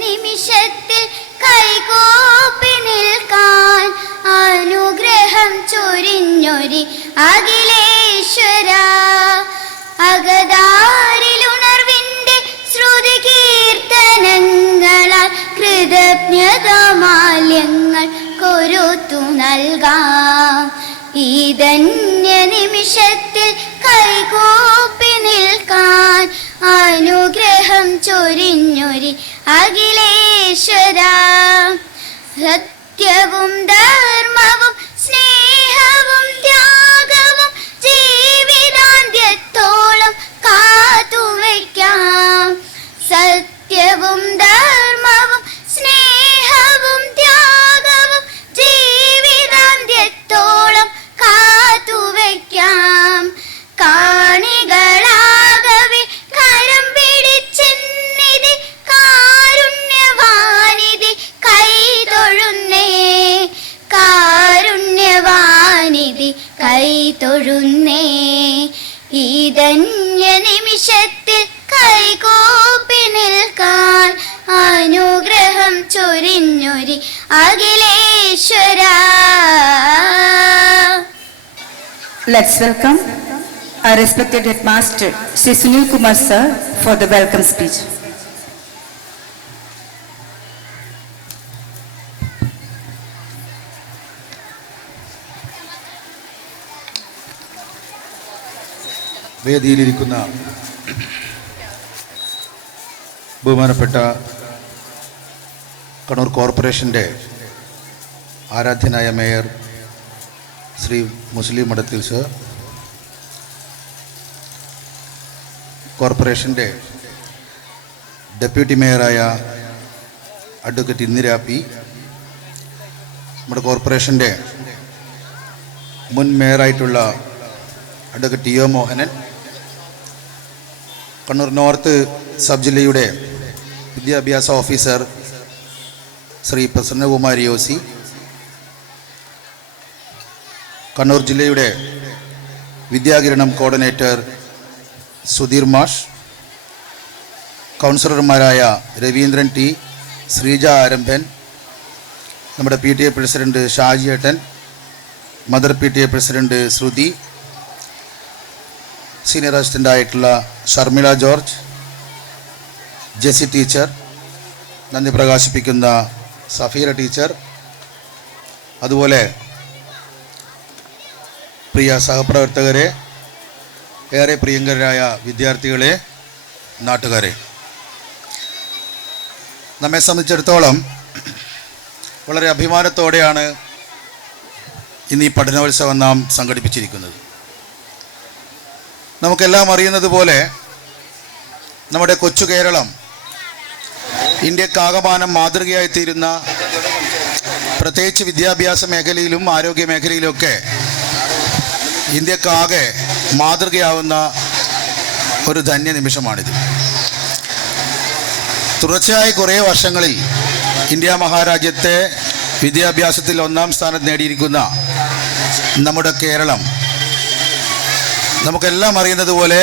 നിമിഷത്തിൽ കൈകൂപ്പി നിൽക്കാൻ അനുഗ്രഹം ചൊരിഞ്ഞൊരി അഖിലേശ്വര അകതാരിലുണർവിന്റെ ശ്രുതി കീർത്തനങ്ങളാൽ കൃതജ്ഞതാമാല്യങ്ങൾ കൊരുത്തു നൽകാം. ഈ ധന്യ നിമിഷത്തിൽ കൈകൂപ്പി നിൽക്കാൻ അനുഗ്രഹം ചൊരിഞ്ഞൊരി അഖിലേശ്വര സത്യവും ധർമ്മവും സ്നേഹവും ത്യാഗവും ജീവിതാന്ത്യത്തോളം കാത്തുവയ്ക്കാം. സത്യവും ധർമ്മവും സ്നേഹവും ത്യാഗവും ജീവിതാന്ത്യത്തോളം കാത്തുവയ്ക്കാം. കാണികളാകവെ കരം പിടിച്ചെന്നിധി കാരുണ്യവാനിധി കൈതൊഴുന്നേ, കാരുണ്യവാനിധി കൈതൊഴുന്നേ. ഈ ധന്യ നിമിഷത്തിൽ കൈകൂപ്പി നിൽക്കാൻ അനുഗ്രഹം ചൊരിഞ്ഞൊരി അഖിലേശ്വര. Let's welcome our respected headmaster, Sri Sunil Kumar sir, for the welcome speech. വേദിയിലിരിക്കുന്ന ബഹുമാനപ്പെട്ട കണ്ണൂർ കോർപ്പറേഷൻ്റെ ആരാധ്യനായ മേയർ ശ്രീ മുസ്ലിം മഠത്തിൽ സർ, കോർപ്പറേഷൻ്റെ ഡെപ്യൂട്ടി മേയറായ അഡ്വക്കേറ്റ് ഇന്ദിര പി, നമ്മുടെ കോർപ്പറേഷൻ്റെ മുൻ മേയറായിട്ടുള്ള advocate T O Mohanan, Kannur north sub ജില്ലയുടെ വിദ്യാഭ്യാസ ഓഫീസർ ശ്രീ പ്രസന്നകുമാരി OC, കണ്ണൂർ ജില്ലയുടെ വിദ്യാകിരണം കോർഡിനേറ്റർ സുധീർ മാഷ്, കൗൺസിലർമാരായ രവീന്ദ്രൻ ടി, ശ്രീജ ആരംഭൻ, നമ്മുടെ PTA പ്രസിഡന്റ് ഷാജിയേട്ടൻ, mother PTA president Sruthi, senior അസിസ്റ്റൻ്റായിട്ടുള്ള ഷർമിള ജോർജ്, ജെസി ടീച്ചർ, നന്ദി പ്രകാശിപ്പിക്കുന്ന സഫീറ ടീച്ചർ, അതുപോലെ പ്രിയ സഹപ്രവർത്തകരെ, ഏറെ പ്രിയങ്കരായ വിദ്യാർത്ഥികളെ, നാട്ടുകാരെ, നമ്മെ സംബന്ധിച്ചിടത്തോളം വളരെ അഭിമാനത്തോടെയാണ് ഇന്ന് ഈ പഠനോത്സവം നാം സംഘടിപ്പിച്ചിരിക്കുന്നത്. നമുക്കെല്ലാം അറിയുന്നത് പോലെ നമ്മുടെ കൊച്ചു കേരളം ഇന്ത്യക്കാകമാനം മാതൃകയായിത്തീരുന്ന, പ്രത്യേകിച്ച് വിദ്യാഭ്യാസ മേഖലയിലും ആരോഗ്യ മേഖലയിലുമൊക്കെ ഇന്ത്യക്കാകെ മാതൃകയാവുന്ന ഒരു ധന്യ നിമിഷമാണിത്. തുടർച്ചയായി കുറേ വർഷങ്ങളിൽ ഇന്ത്യ മഹാരാജ്യത്തെ വിദ്യാഭ്യാസത്തിൽ 1-ാം സ്ഥാനം നേടിയിരിക്കുന്ന നമ്മുടെ കേരളം, നമുക്കെല്ലാം അറിയുന്നത് പോലെ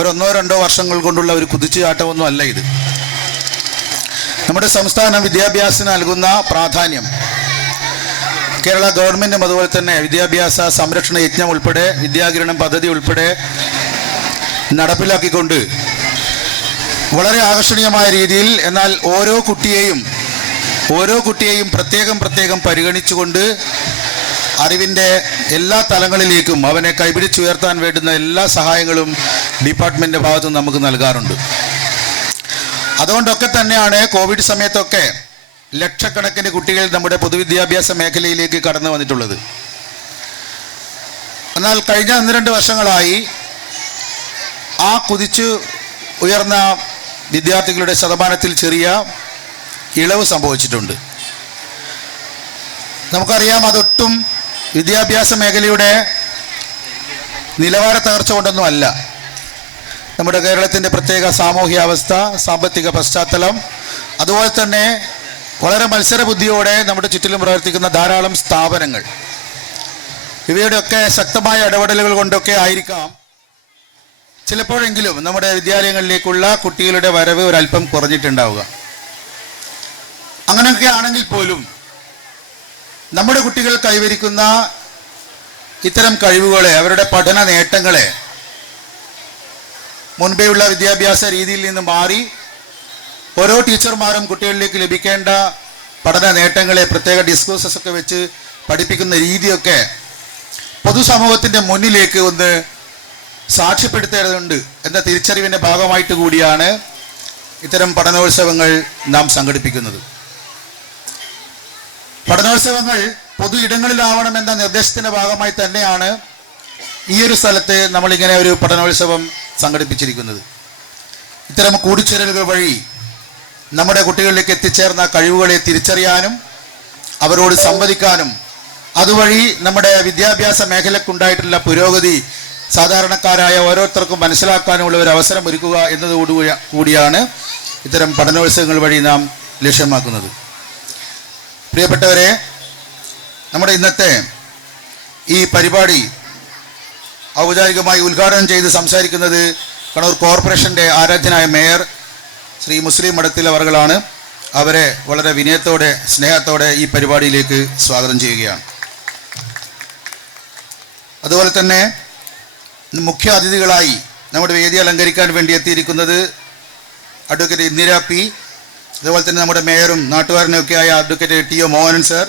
ഒരു 1-2 വർഷങ്ങൾ കൊണ്ടുള്ള ഒരു കുതിച്ചുചാട്ടമൊന്നും അല്ല ഇത്. നമ്മുടെ സംസ്ഥാനം വിദ്യാഭ്യാസത്തിന് നൽകുന്ന പ്രാധാന്യം കേരള ഗവൺമെൻറ്റും അതുപോലെ തന്നെ വിദ്യാഭ്യാസ സംരക്ഷണ യജ്ഞം ഉൾപ്പെടെ വിദ്യാകിരണം പദ്ധതി ഉൾപ്പെടെ നടപ്പിലാക്കിക്കൊണ്ട് വളരെ ആകർഷണീയമായ രീതിയിൽ, എന്നാൽ ഓരോ കുട്ടിയെയും പ്രത്യേകം പരിഗണിച്ചുകൊണ്ട് അറിവിൻ്റെ എല്ലാ തലങ്ങളിലേക്കും അവനെ കൈപിടിച്ചുയർത്താൻ വേണ്ടുന്ന എല്ലാ സഹായങ്ങളും ഡിപ്പാർട്ട്മെൻറ്റിൻ്റെ ഭാഗത്തുനിന്ന് നമുക്ക് നൽകാറുണ്ട്. അതുകൊണ്ടൊക്കെ തന്നെയാണ് കോവിഡ് സമയത്തൊക്കെ ലക്ഷക്കണക്കിന് കുട്ടികൾ നമ്മുടെ പൊതുവിദ്യാഭ്യാസ മേഖലയിലേക്ക് കടന്നു വന്നിട്ടുള്ളത്. എന്നാൽ കഴിഞ്ഞ 1-2 വർഷങ്ങളായി ആ കുതിച്ചു ഉയർന്ന വിദ്യാർത്ഥികളുടെ ശതമാനത്തിൽ ചെറിയ ഇളവ് സംഭവിച്ചിട്ടുണ്ട്. നമുക്കറിയാം, അതൊട്ടും വിദ്യാഭ്യാസ മേഖലയുടെ നിലവാര തകർച്ച കൊണ്ടൊന്നും അല്ല. നമ്മുടെ കേരളത്തിൻ്റെ പ്രത്യേക സാമൂഹ്യാവസ്ഥ, സാമ്പത്തിക പശ്ചാത്തലം, അതുപോലെ തന്നെ വളരെ മത്സരബുദ്ധിയോടെ നമ്മുടെ ചുറ്റിലും പ്രവർത്തിക്കുന്ന ധാരാളം സ്ഥാപനങ്ങൾ, ഇവയുടെയൊക്കെ ശക്തമായ ഇടപെടലുകൾ കൊണ്ടൊക്കെ ആയിരിക്കാം ചിലപ്പോഴെങ്കിലും നമ്മുടെ വിദ്യാലയങ്ങളിലേക്കുള്ള കുട്ടികളുടെ വരവ് ഒരല്പം കുറഞ്ഞിട്ടുണ്ടാവുക. അങ്ങനെയൊക്കെ ആണെങ്കിൽ പോലും നമ്മുടെ കുട്ടികൾ കൈവരിക്കുന്ന ഇത്തരം കഴിവുകളെ, അവരുടെ പഠന നേട്ടങ്ങളെ മുൻപേയുള്ള വിദ്യാഭ്യാസ രീതിയിൽ നിന്ന് മാറി ഓരോ ടീച്ചർമാരും കുട്ടികളിലേക്ക് ലഭിക്കേണ്ട പഠന നേട്ടങ്ങളെ പ്രത്യേക ഡിസ്കോഴ്സസ് ഒക്കെ വെച്ച് പഠിപ്പിക്കുന്ന രീതിയൊക്കെ പൊതുസമൂഹത്തിൻ്റെ മുന്നിലേക്ക് ഒന്ന് സാക്ഷ്യപ്പെടുത്തേണ്ടതുണ്ട് എന്ന തിരിച്ചറിവിൻ്റെ ഭാഗമായിട്ട് കൂടിയാണ് ഇത്തരം പഠനോത്സവങ്ങൾ നാം സംഘടിപ്പിക്കുന്നത്. പഠനോത്സവങ്ങൾ പൊതു ഇടങ്ങളിലാവണമെന്ന നിർദ്ദേശത്തിൻ്റെ ഭാഗമായി തന്നെയാണ് ഈ ഒരു സ്ഥലത്ത് നമ്മളിങ്ങനെ ഒരു പഠനോത്സവം സംഘടിപ്പിച്ചിരിക്കുന്നത്. ഇത്തരം കൂടിച്ചേരലുകൾ വഴി നമ്മുടെ കുട്ടികളിലേക്ക് എത്തിച്ചേർന്ന കഴിവുകളെ തിരിച്ചറിയാനും അവരോട് സംവദിക്കാനും അതുവഴി നമ്മുടെ വിദ്യാഭ്യാസ മേഖലക്കുണ്ടായിട്ടുള്ള പുരോഗതി സാധാരണക്കാരായ ഓരോരുത്തർക്കും മനസ്സിലാക്കാനുമുള്ള ഒരു അവസരം ഒരുക്കുക എന്നതുകൂടിയാണ് ഇത്തരം പഠനോത്സവങ്ങൾ വഴി നാം ലക്ഷ്യമാക്കുന്നത്. പ്രിയപ്പെട്ടവരെ, നമ്മുടെ ഇന്നത്തെ ഈ പരിപാടി ഔപചാരികമായി ഉദ്ഘാടനം ചെയ്ത് സംസാരിക്കുന്നത് കണ്ണൂർ കോർപ്പറേഷൻ്റെ ആരാധ്യനായ മേയർ ശ്രീ മുസ്ലിം മഠത്തിൽ അവർകളാണ്. അവരെ വളരെ വിനയത്തോടെ സ്നേഹത്തോടെ ഈ പരിപാടിയിലേക്ക് സ്വാഗതം ചെയ്യുകയാണ്. അതുപോലെ തന്നെ മുഖ്യ അതിഥികളായി നമ്മുടെ വേദി അലങ്കരിക്കാൻ വേണ്ടി എത്തിയിരിക്കുന്നത് അഡ്വക്കേറ്റ് ഇന്ദിര പി, അതുപോലെ തന്നെ നമ്മുടെ മേയറും നാട്ടുകാരനൊക്കെയായ അഡ്വക്കേറ്റ് ടി.ഒ. മോഹനൻ സാർ,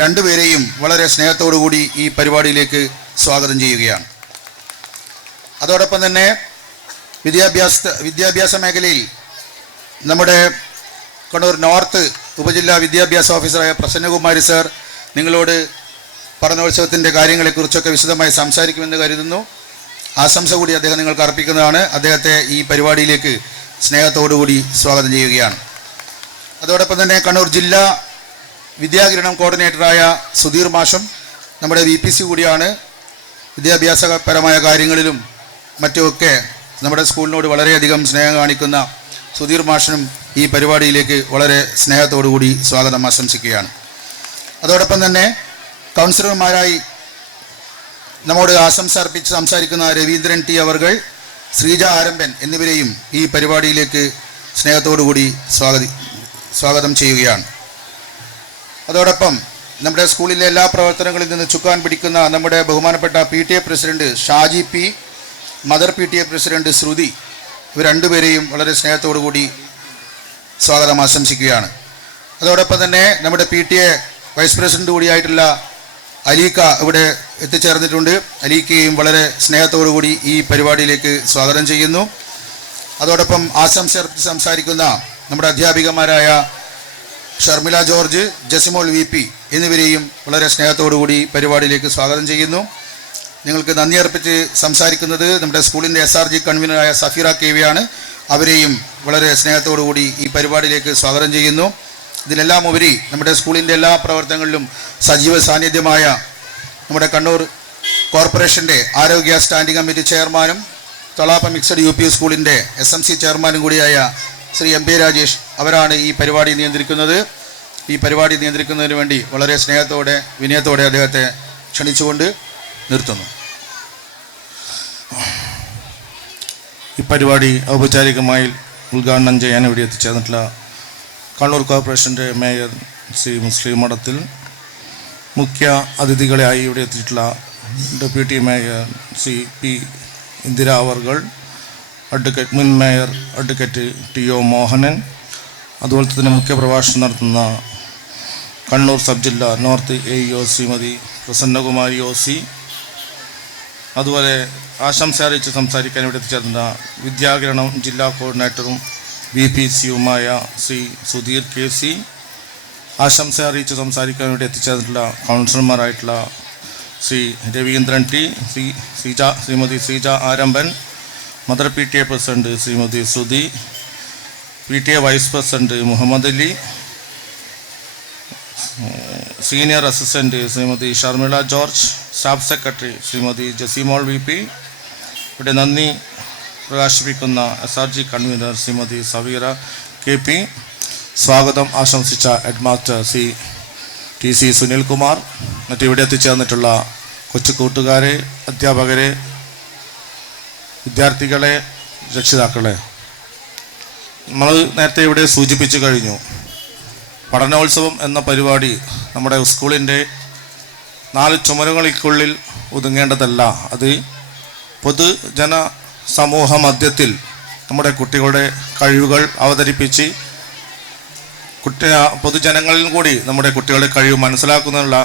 രണ്ടുപേരെയും വളരെ സ്നേഹത്തോടു കൂടി ഈ പരിപാടിയിലേക്ക് സ്വാഗതം ചെയ്യുകയാണ്. അതോടൊപ്പം തന്നെ വിദ്യാഭ്യാസ മേഖലയിൽ നമ്മുടെ കണ്ണൂർ നോർത്ത് ഉപജില്ലാ വിദ്യാഭ്യാസ ഓഫീസറായ പ്രസന്നകുമാരി സാർ നിങ്ങളോട് പഠനോത്സവത്തിൻ്റെ കാര്യങ്ങളെക്കുറിച്ചൊക്കെ വിശദമായി സംസാരിക്കുമെന്ന് കരുതുന്നു. ആശംസ കൂടി അദ്ദേഹം നിങ്ങൾക്ക് അർപ്പിക്കുന്നതാണ്. അദ്ദേഹത്തെ ഈ പരിപാടിയിലേക്ക് സ്നേഹത്തോടു കൂടി സ്വാഗതം ചെയ്യുകയാണ്. അതോടൊപ്പം തന്നെ കണ്ണൂർ ജില്ലാ വിദ്യാകിരണം കോർഡിനേറ്ററായ സുധീർ മാഷും നമ്മുടെ VPC കൂടിയാണ്. വിദ്യാഭ്യാസപരമായ കാര്യങ്ങളിലും മറ്റുമൊക്കെ നമ്മുടെ സ്കൂളിനോട് വളരെയധികം സ്നേഹം കാണിക്കുന്ന സുധീർ മാഷിനും ഈ പരിപാടിയിലേക്ക് വളരെ സ്നേഹത്തോടു കൂടി സ്വാഗതം ആശംസിക്കുകയാണ്. അതോടൊപ്പം തന്നെ കൗൺസിലർമാരായി നമ്മോട് ആശംസ അർപ്പിച്ച് സംസാരിക്കുന്ന രവീന്ദ്രൻ ടി അവർകൾ, ശ്രീജ ആരംഭൻ എന്നിവരെയും ഈ പരിപാടിയിലേക്ക് സ്നേഹത്തോടു കൂടി സ്വാഗതം ചെയ്യുകയാണ്. അതോടൊപ്പം നമ്മുടെ സ്കൂളിലെ എല്ലാ പ്രവർത്തനങ്ങളിൽ നിന്ന് ചുക്കാൻ പിടിക്കുന്ന നമ്മുടെ ബഹുമാനപ്പെട്ട PTA president Shaji P, mother PTA president Sruthi, ഇവർ രണ്ടുപേരെയും വളരെ സ്നേഹത്തോടു കൂടി സ്വാഗതം ആശംസിക്കുകയാണ്. അതോടൊപ്പം തന്നെ നമ്മുടെ PTA വൈസ് പ്രസിഡന്റ് കൂടിയായിട്ടുള്ള അലീക്ക ഇവിടെ എത്തിച്ചേർന്നിട്ടുണ്ട്. അലീക്കയെയും വളരെ സ്നേഹത്തോടു കൂടി ഈ പരിപാടിയിലേക്ക് സ്വാഗതം ചെയ്യുന്നു. അതോടൊപ്പം ആശംസ സംസാരിക്കുന്ന നമ്മുടെ അധ്യാപികമാരായ ഷർമിള ജോർജ്, ജസിമോൾ VP എന്നിവരെയും വളരെ സ്നേഹത്തോടു കൂടി പരിപാടിയിലേക്ക് സ്വാഗതം ചെയ്യുന്നു. നിങ്ങൾക്ക് നന്ദി അർപ്പിച്ച് സംസാരിക്കുന്നത് നമ്മുടെ സ്കൂളിൻ്റെ SRG കൺവീനറായ സഫീറ KV ആണ്. അവരെയും വളരെ സ്നേഹത്തോടു കൂടി ഈ പരിപാടിയിലേക്ക് സ്വാഗതം ചെയ്യുന്നു. ഇതിലെല്ലാം ഉപരി നമ്മുടെ സ്കൂളിൻ്റെ എല്ലാ പ്രവർത്തനങ്ങളിലും സജീവ സാന്നിധ്യമായ നമ്മുടെ കണ്ണൂർ കോർപ്പറേഷൻ്റെ ആരോഗ്യ സ്റ്റാൻഡിംഗ് കമ്മിറ്റി ചെയർമാനും തൊളാപ്പ മിക്സഡ് UP സ്കൂളിൻ്റെ SMC ചെയർമാനും കൂടിയായ ശ്രീ MP രാജേഷ്, അവരാണ് ഈ പരിപാടി നിയന്ത്രിക്കുന്നത്. ഈ പരിപാടി നിയന്ത്രിക്കുന്നതിന് വേണ്ടി വളരെ സ്നേഹത്തോടെ വിനയത്തോടെ അദ്ദേഹത്തെ ക്ഷണിച്ചുകൊണ്ട് നിർത്തുന്നു. ഈ പരിപാടി ഔപചാരികമായി ഉദ്ഘാടനം ചെയ്യാൻ ഇവിടെ എത്തിച്ചേർന്നിട്ടുള്ള കണ്ണൂർ കോർപ്പറേഷൻ്റെ മേയർ ശ്രീ മുസ്ലിം മഠത്തിൽ, മുഖ്യ അതിഥികളായി ഇവിടെ എത്തിയിട്ടുള്ള deputy mayor Shri P. Indira അവർകൾ, അഡ്വക്കേറ്റ് മുൻ മേയർ അഡ്വക്കേറ്റ് T.O. മോഹനൻ, അതുപോലെ തന്നെ മുഖ്യ പ്രഭാഷണം നടത്തുന്ന കണ്ണൂർ സബ് ജില്ലാ north AEO Shrimati Prasannakumari OC, അതുപോലെ ആശംസ അറിയിച്ച് സംസാരിക്കാൻ ഇവിടെ എത്തിച്ചേർന്ന വിദ്യാകിരണം ജില്ലാ കോർഡിനേറ്ററും VPCയുമായ ശ്രീ സുധീർ KC, ആശംസ അറിയിച്ച് സംസാരിക്കാൻ വേണ്ടി എത്തിച്ചേർന്നിട്ടുള്ള കൗൺസിലർമാരായിട്ടുള്ള Shri Raveendran T, Shrimati Sreeja Arambhan, mother PTA president Shrimati Sudhi, PTA vice president Muhammad Ali, senior assistant Shrimati Sharmila George, staff secretary Shrimati Jaseemol VP, ഇവിടെ നന്ദി പ്രകാശിപ്പിക്കുന്ന SRG convener Shrimati Saveera KP, സ്വാഗതം ആശംസിച്ച ഹെഡ്മാസ്റ്റർ TC സുനിൽകുമാർ, മറ്റിവിടെ എത്തിച്ചേർന്നിട്ടുള്ള കൊച്ചു കൂട്ടുകാരെ, അധ്യാപകരെ, വിദ്യാർത്ഥികളെ, രക്ഷിതാക്കളെ, നമ്മൾ നേരത്തെ ഇവിടെ സൂചിപ്പിച്ചു കഴിഞ്ഞു. പഠനോത്സവം എന്ന പരിപാടി നമ്മുടെ സ്കൂളിൻ്റെ 4 ചുമരുകൾക്കുള്ളിൽ ഒതുങ്ങേണ്ടതല്ല. അത് പൊതുജന സമൂഹ മധ്യത്തിൽ നമ്മുടെ കുട്ടികളുടെ കഴിവുകൾ അവതരിപ്പിച്ച് പൊതുജനങ്ങളിൽ കൂടി നമ്മുടെ കുട്ടികളുടെ കഴിവ് മനസ്സിലാക്കുന്നതിനുള്ള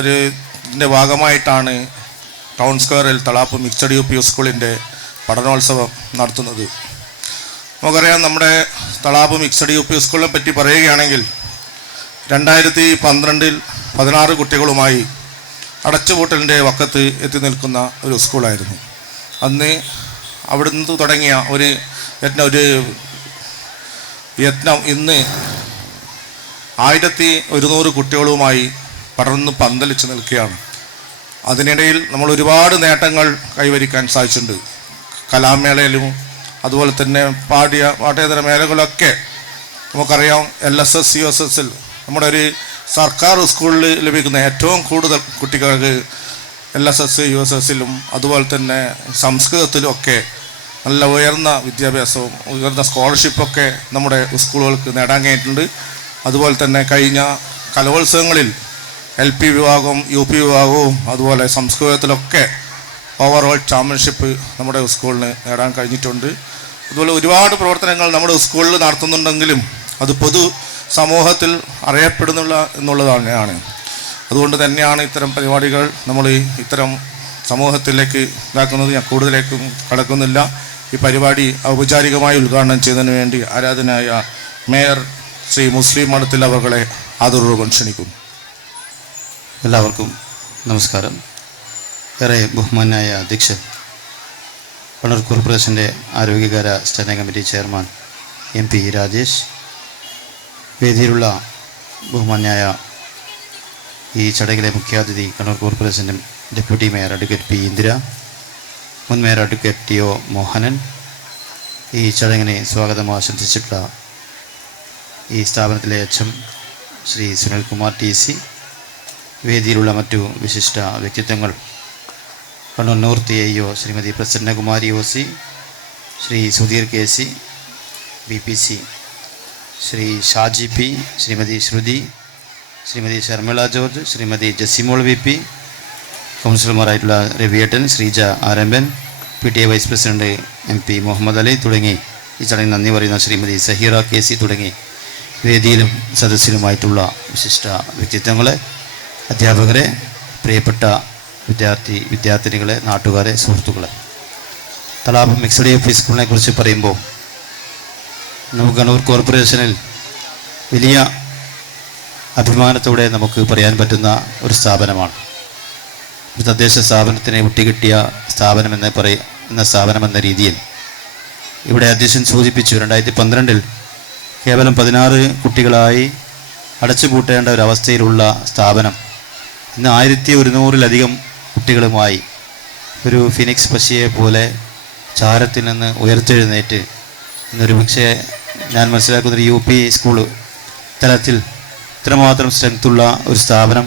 ഇതിൻ്റെ ഭാഗമായിട്ടാണ് ടൗൺ സ്ക്വയറിൽ തളാപ്പ് മിക്സഡ് UP സ്കൂളിൻ്റെ പഠനോത്സവം നടത്തുന്നത്. നമുക്കറിയാം, നമ്മുടെ തളാപ്പ് മിക്സഡ് UP സ്കൂളിനെ പറ്റി പറയുകയാണെങ്കിൽ 2012 16 കുട്ടികളുമായി അടച്ചുപൂട്ടലിൻ്റെ വക്കത്ത് എത്തി നിൽക്കുന്ന ഒരു സ്കൂളായിരുന്നു. അന്ന് അവിടുന്ന് തുടങ്ങിയ ഒരു യത്നം ഇന്ന് 1100 കുട്ടികളുമായി പടർന്ന് പന്തലിച്ച് നിൽക്കുകയാണ്. അതിനിടയിൽ നമ്മൾ ഒരുപാട് നേട്ടങ്ങൾ കൈവരിക്കാൻ സാധിച്ചിട്ടുണ്ട്. കലാമേളയിലും അതുപോലെ തന്നെ പാഠ്യേതര മേഖലകളൊക്കെ നമുക്കറിയാം. LSS USS നമ്മുടെ ഒരു സർക്കാർ സ്കൂളിൽ ലഭിക്കുന്ന ഏറ്റവും കൂടുതൽ കുട്ടികൾക്ക് LSS USS അതുപോലെ തന്നെ സംസ്കൃതത്തിലും ഒക്കെ നല്ല ഉയർന്ന വിദ്യാഭ്യാസവും ഉയർന്ന സ്കോളർഷിപ്പൊക്കെ നമ്മുടെ സ്കൂളുകൾക്ക് നേടാൻ കഴിഞ്ഞിട്ടുണ്ട്. അതുപോലെ തന്നെ കഴിഞ്ഞ കലോത്സവങ്ങളിൽ LP വിഭാഗവും UP വിഭാഗവും അതുപോലെ സംസ്കൃതത്തിലൊക്കെ ഓവറോൾ ചാമ്പ്യൻഷിപ്പ് നമ്മുടെ സ്കൂളിന് നേടാൻ കഴിഞ്ഞിട്ടുണ്ട്. അതുപോലെ ഒരുപാട് പ്രവർത്തനങ്ങൾ നമ്മുടെ സ്കൂളിൽ നടത്തുന്നുണ്ടെങ്കിലും അത് പൊതു സമൂഹത്തിൽ അറിയപ്പെടുന്നില്ല എന്നുള്ളതാണ്. അതുകൊണ്ട് തന്നെയാണ് ഇത്തരം പരിപാടികൾ നമ്മൾ ഇത്തരം സമൂഹത്തിലേക്ക് ഇതാക്കുന്നത്. ഞാൻ കൂടുതലേക്കും കടക്കുന്നില്ല. ഈ പരിപാടി ഔപചാരികമായി ഉദ്ഘാടനം ചെയ്യുന്നതിന് വേണ്ടി ആരാധനായ മേയർ ശ്രീ മുസ്ലിം മഠത്തിൽ അവരുടെ ആദരവുകൾ ക്ഷണിക്കുന്നു. എല്ലാവർക്കും നമസ്കാരം. ഏറെ ബഹുമാനായ അധ്യക്ഷൻ, കണ്ണൂർ കോർപ്പറേഷൻ്റെ ആരോഗ്യകാര്യ standing committee chairman MP Rajesh, വേദിയിലുള്ള ബഹുമാനായ ഈ ചടങ്ങിലെ മുഖ്യാതിഥി കണ്ണൂർ കോർപ്പറേഷൻ്റെ deputy mayor advocate P Indira, മുൻ മേയർ അഡ്വക്കേറ്റ് TO മോഹനൻ, ഈ ചടങ്ങിനെ സ്വാഗതം ആശംസിച്ചിട്ടുള്ള ഈ സ്ഥാപനത്തിലെ HM ശ്രീ സുനിൽകുമാർ TC, വേദിയിലുള്ള മറ്റു വിശിഷ്ട വ്യക്തിത്വങ്ങൾ, Kannur north AIO Shrimati Prasannakumari OC, Shri Sudheer KC VPC, Shri Shaji P, Shrimati Sruthi, Shrimati Sharmila George, Shrimati Jasimol VP, കൗൺസിലർമാരായിട്ടുള്ള രവിയേട്ടൻ, Sreeja Arambhan, PTA vice president MP Muhammad Ali തുടങ്ങി ഈ ചടങ്ങിൽ നന്ദി പറയുന്ന ശ്രീമതി സഹീറ KC തുടങ്ങി വേദിയിലും സദസ്സിലുമായിട്ടുള്ള വിശിഷ്ട വ്യക്തിത്വങ്ങളെ, അധ്യാപകരെ, പ്രിയപ്പെട്ട വിദ്യാർത്ഥിനികളെ, നാട്ടുകാരെ, സുഹൃത്തുക്കളെ, തളാപ്പ് മിക്സഡ് UP സ്കൂളിനെ കുറിച്ച് പറയുമ്പോൾ നമുക്ക് കണ്ണൂർ കോർപ്പറേഷനിൽ വലിയ അഭിമാനത്തോടെ നമുക്ക് പറയാൻ പറ്റുന്ന ഒരു സ്ഥാപനമാണ്. ഒരു തദ്ദേശ സ്ഥാപനത്തിനെ ഒട്ടിക്കിട്ടിയ സ്ഥാപനമെന്ന രീതിയിൽ ഇവിടെ അധ്യക്ഷൻ സൂചിപ്പിച്ചു. 2012 കേവലം 16 കുട്ടികളായി അടച്ചുപൂട്ടേണ്ട ഒരവസ്ഥയിലുള്ള സ്ഥാപനം ഇന്ന് 1100-ലധികം കുട്ടികളുമായി ഒരു ഫിനിക്സ് പക്ഷിയെ പോലെ ചാരത്തിൽ നിന്ന് ഉയർത്തെഴുന്നേറ്റ് ഇന്നൊരു പക്ഷേ ഞാൻ മനസ്സിലാക്കുന്നൊരു UP സ്കൂൾ തലത്തിൽ ഇത്രമാത്രം സ്ട്രെങ്ത്തുള്ള ഒരു സ്ഥാപനം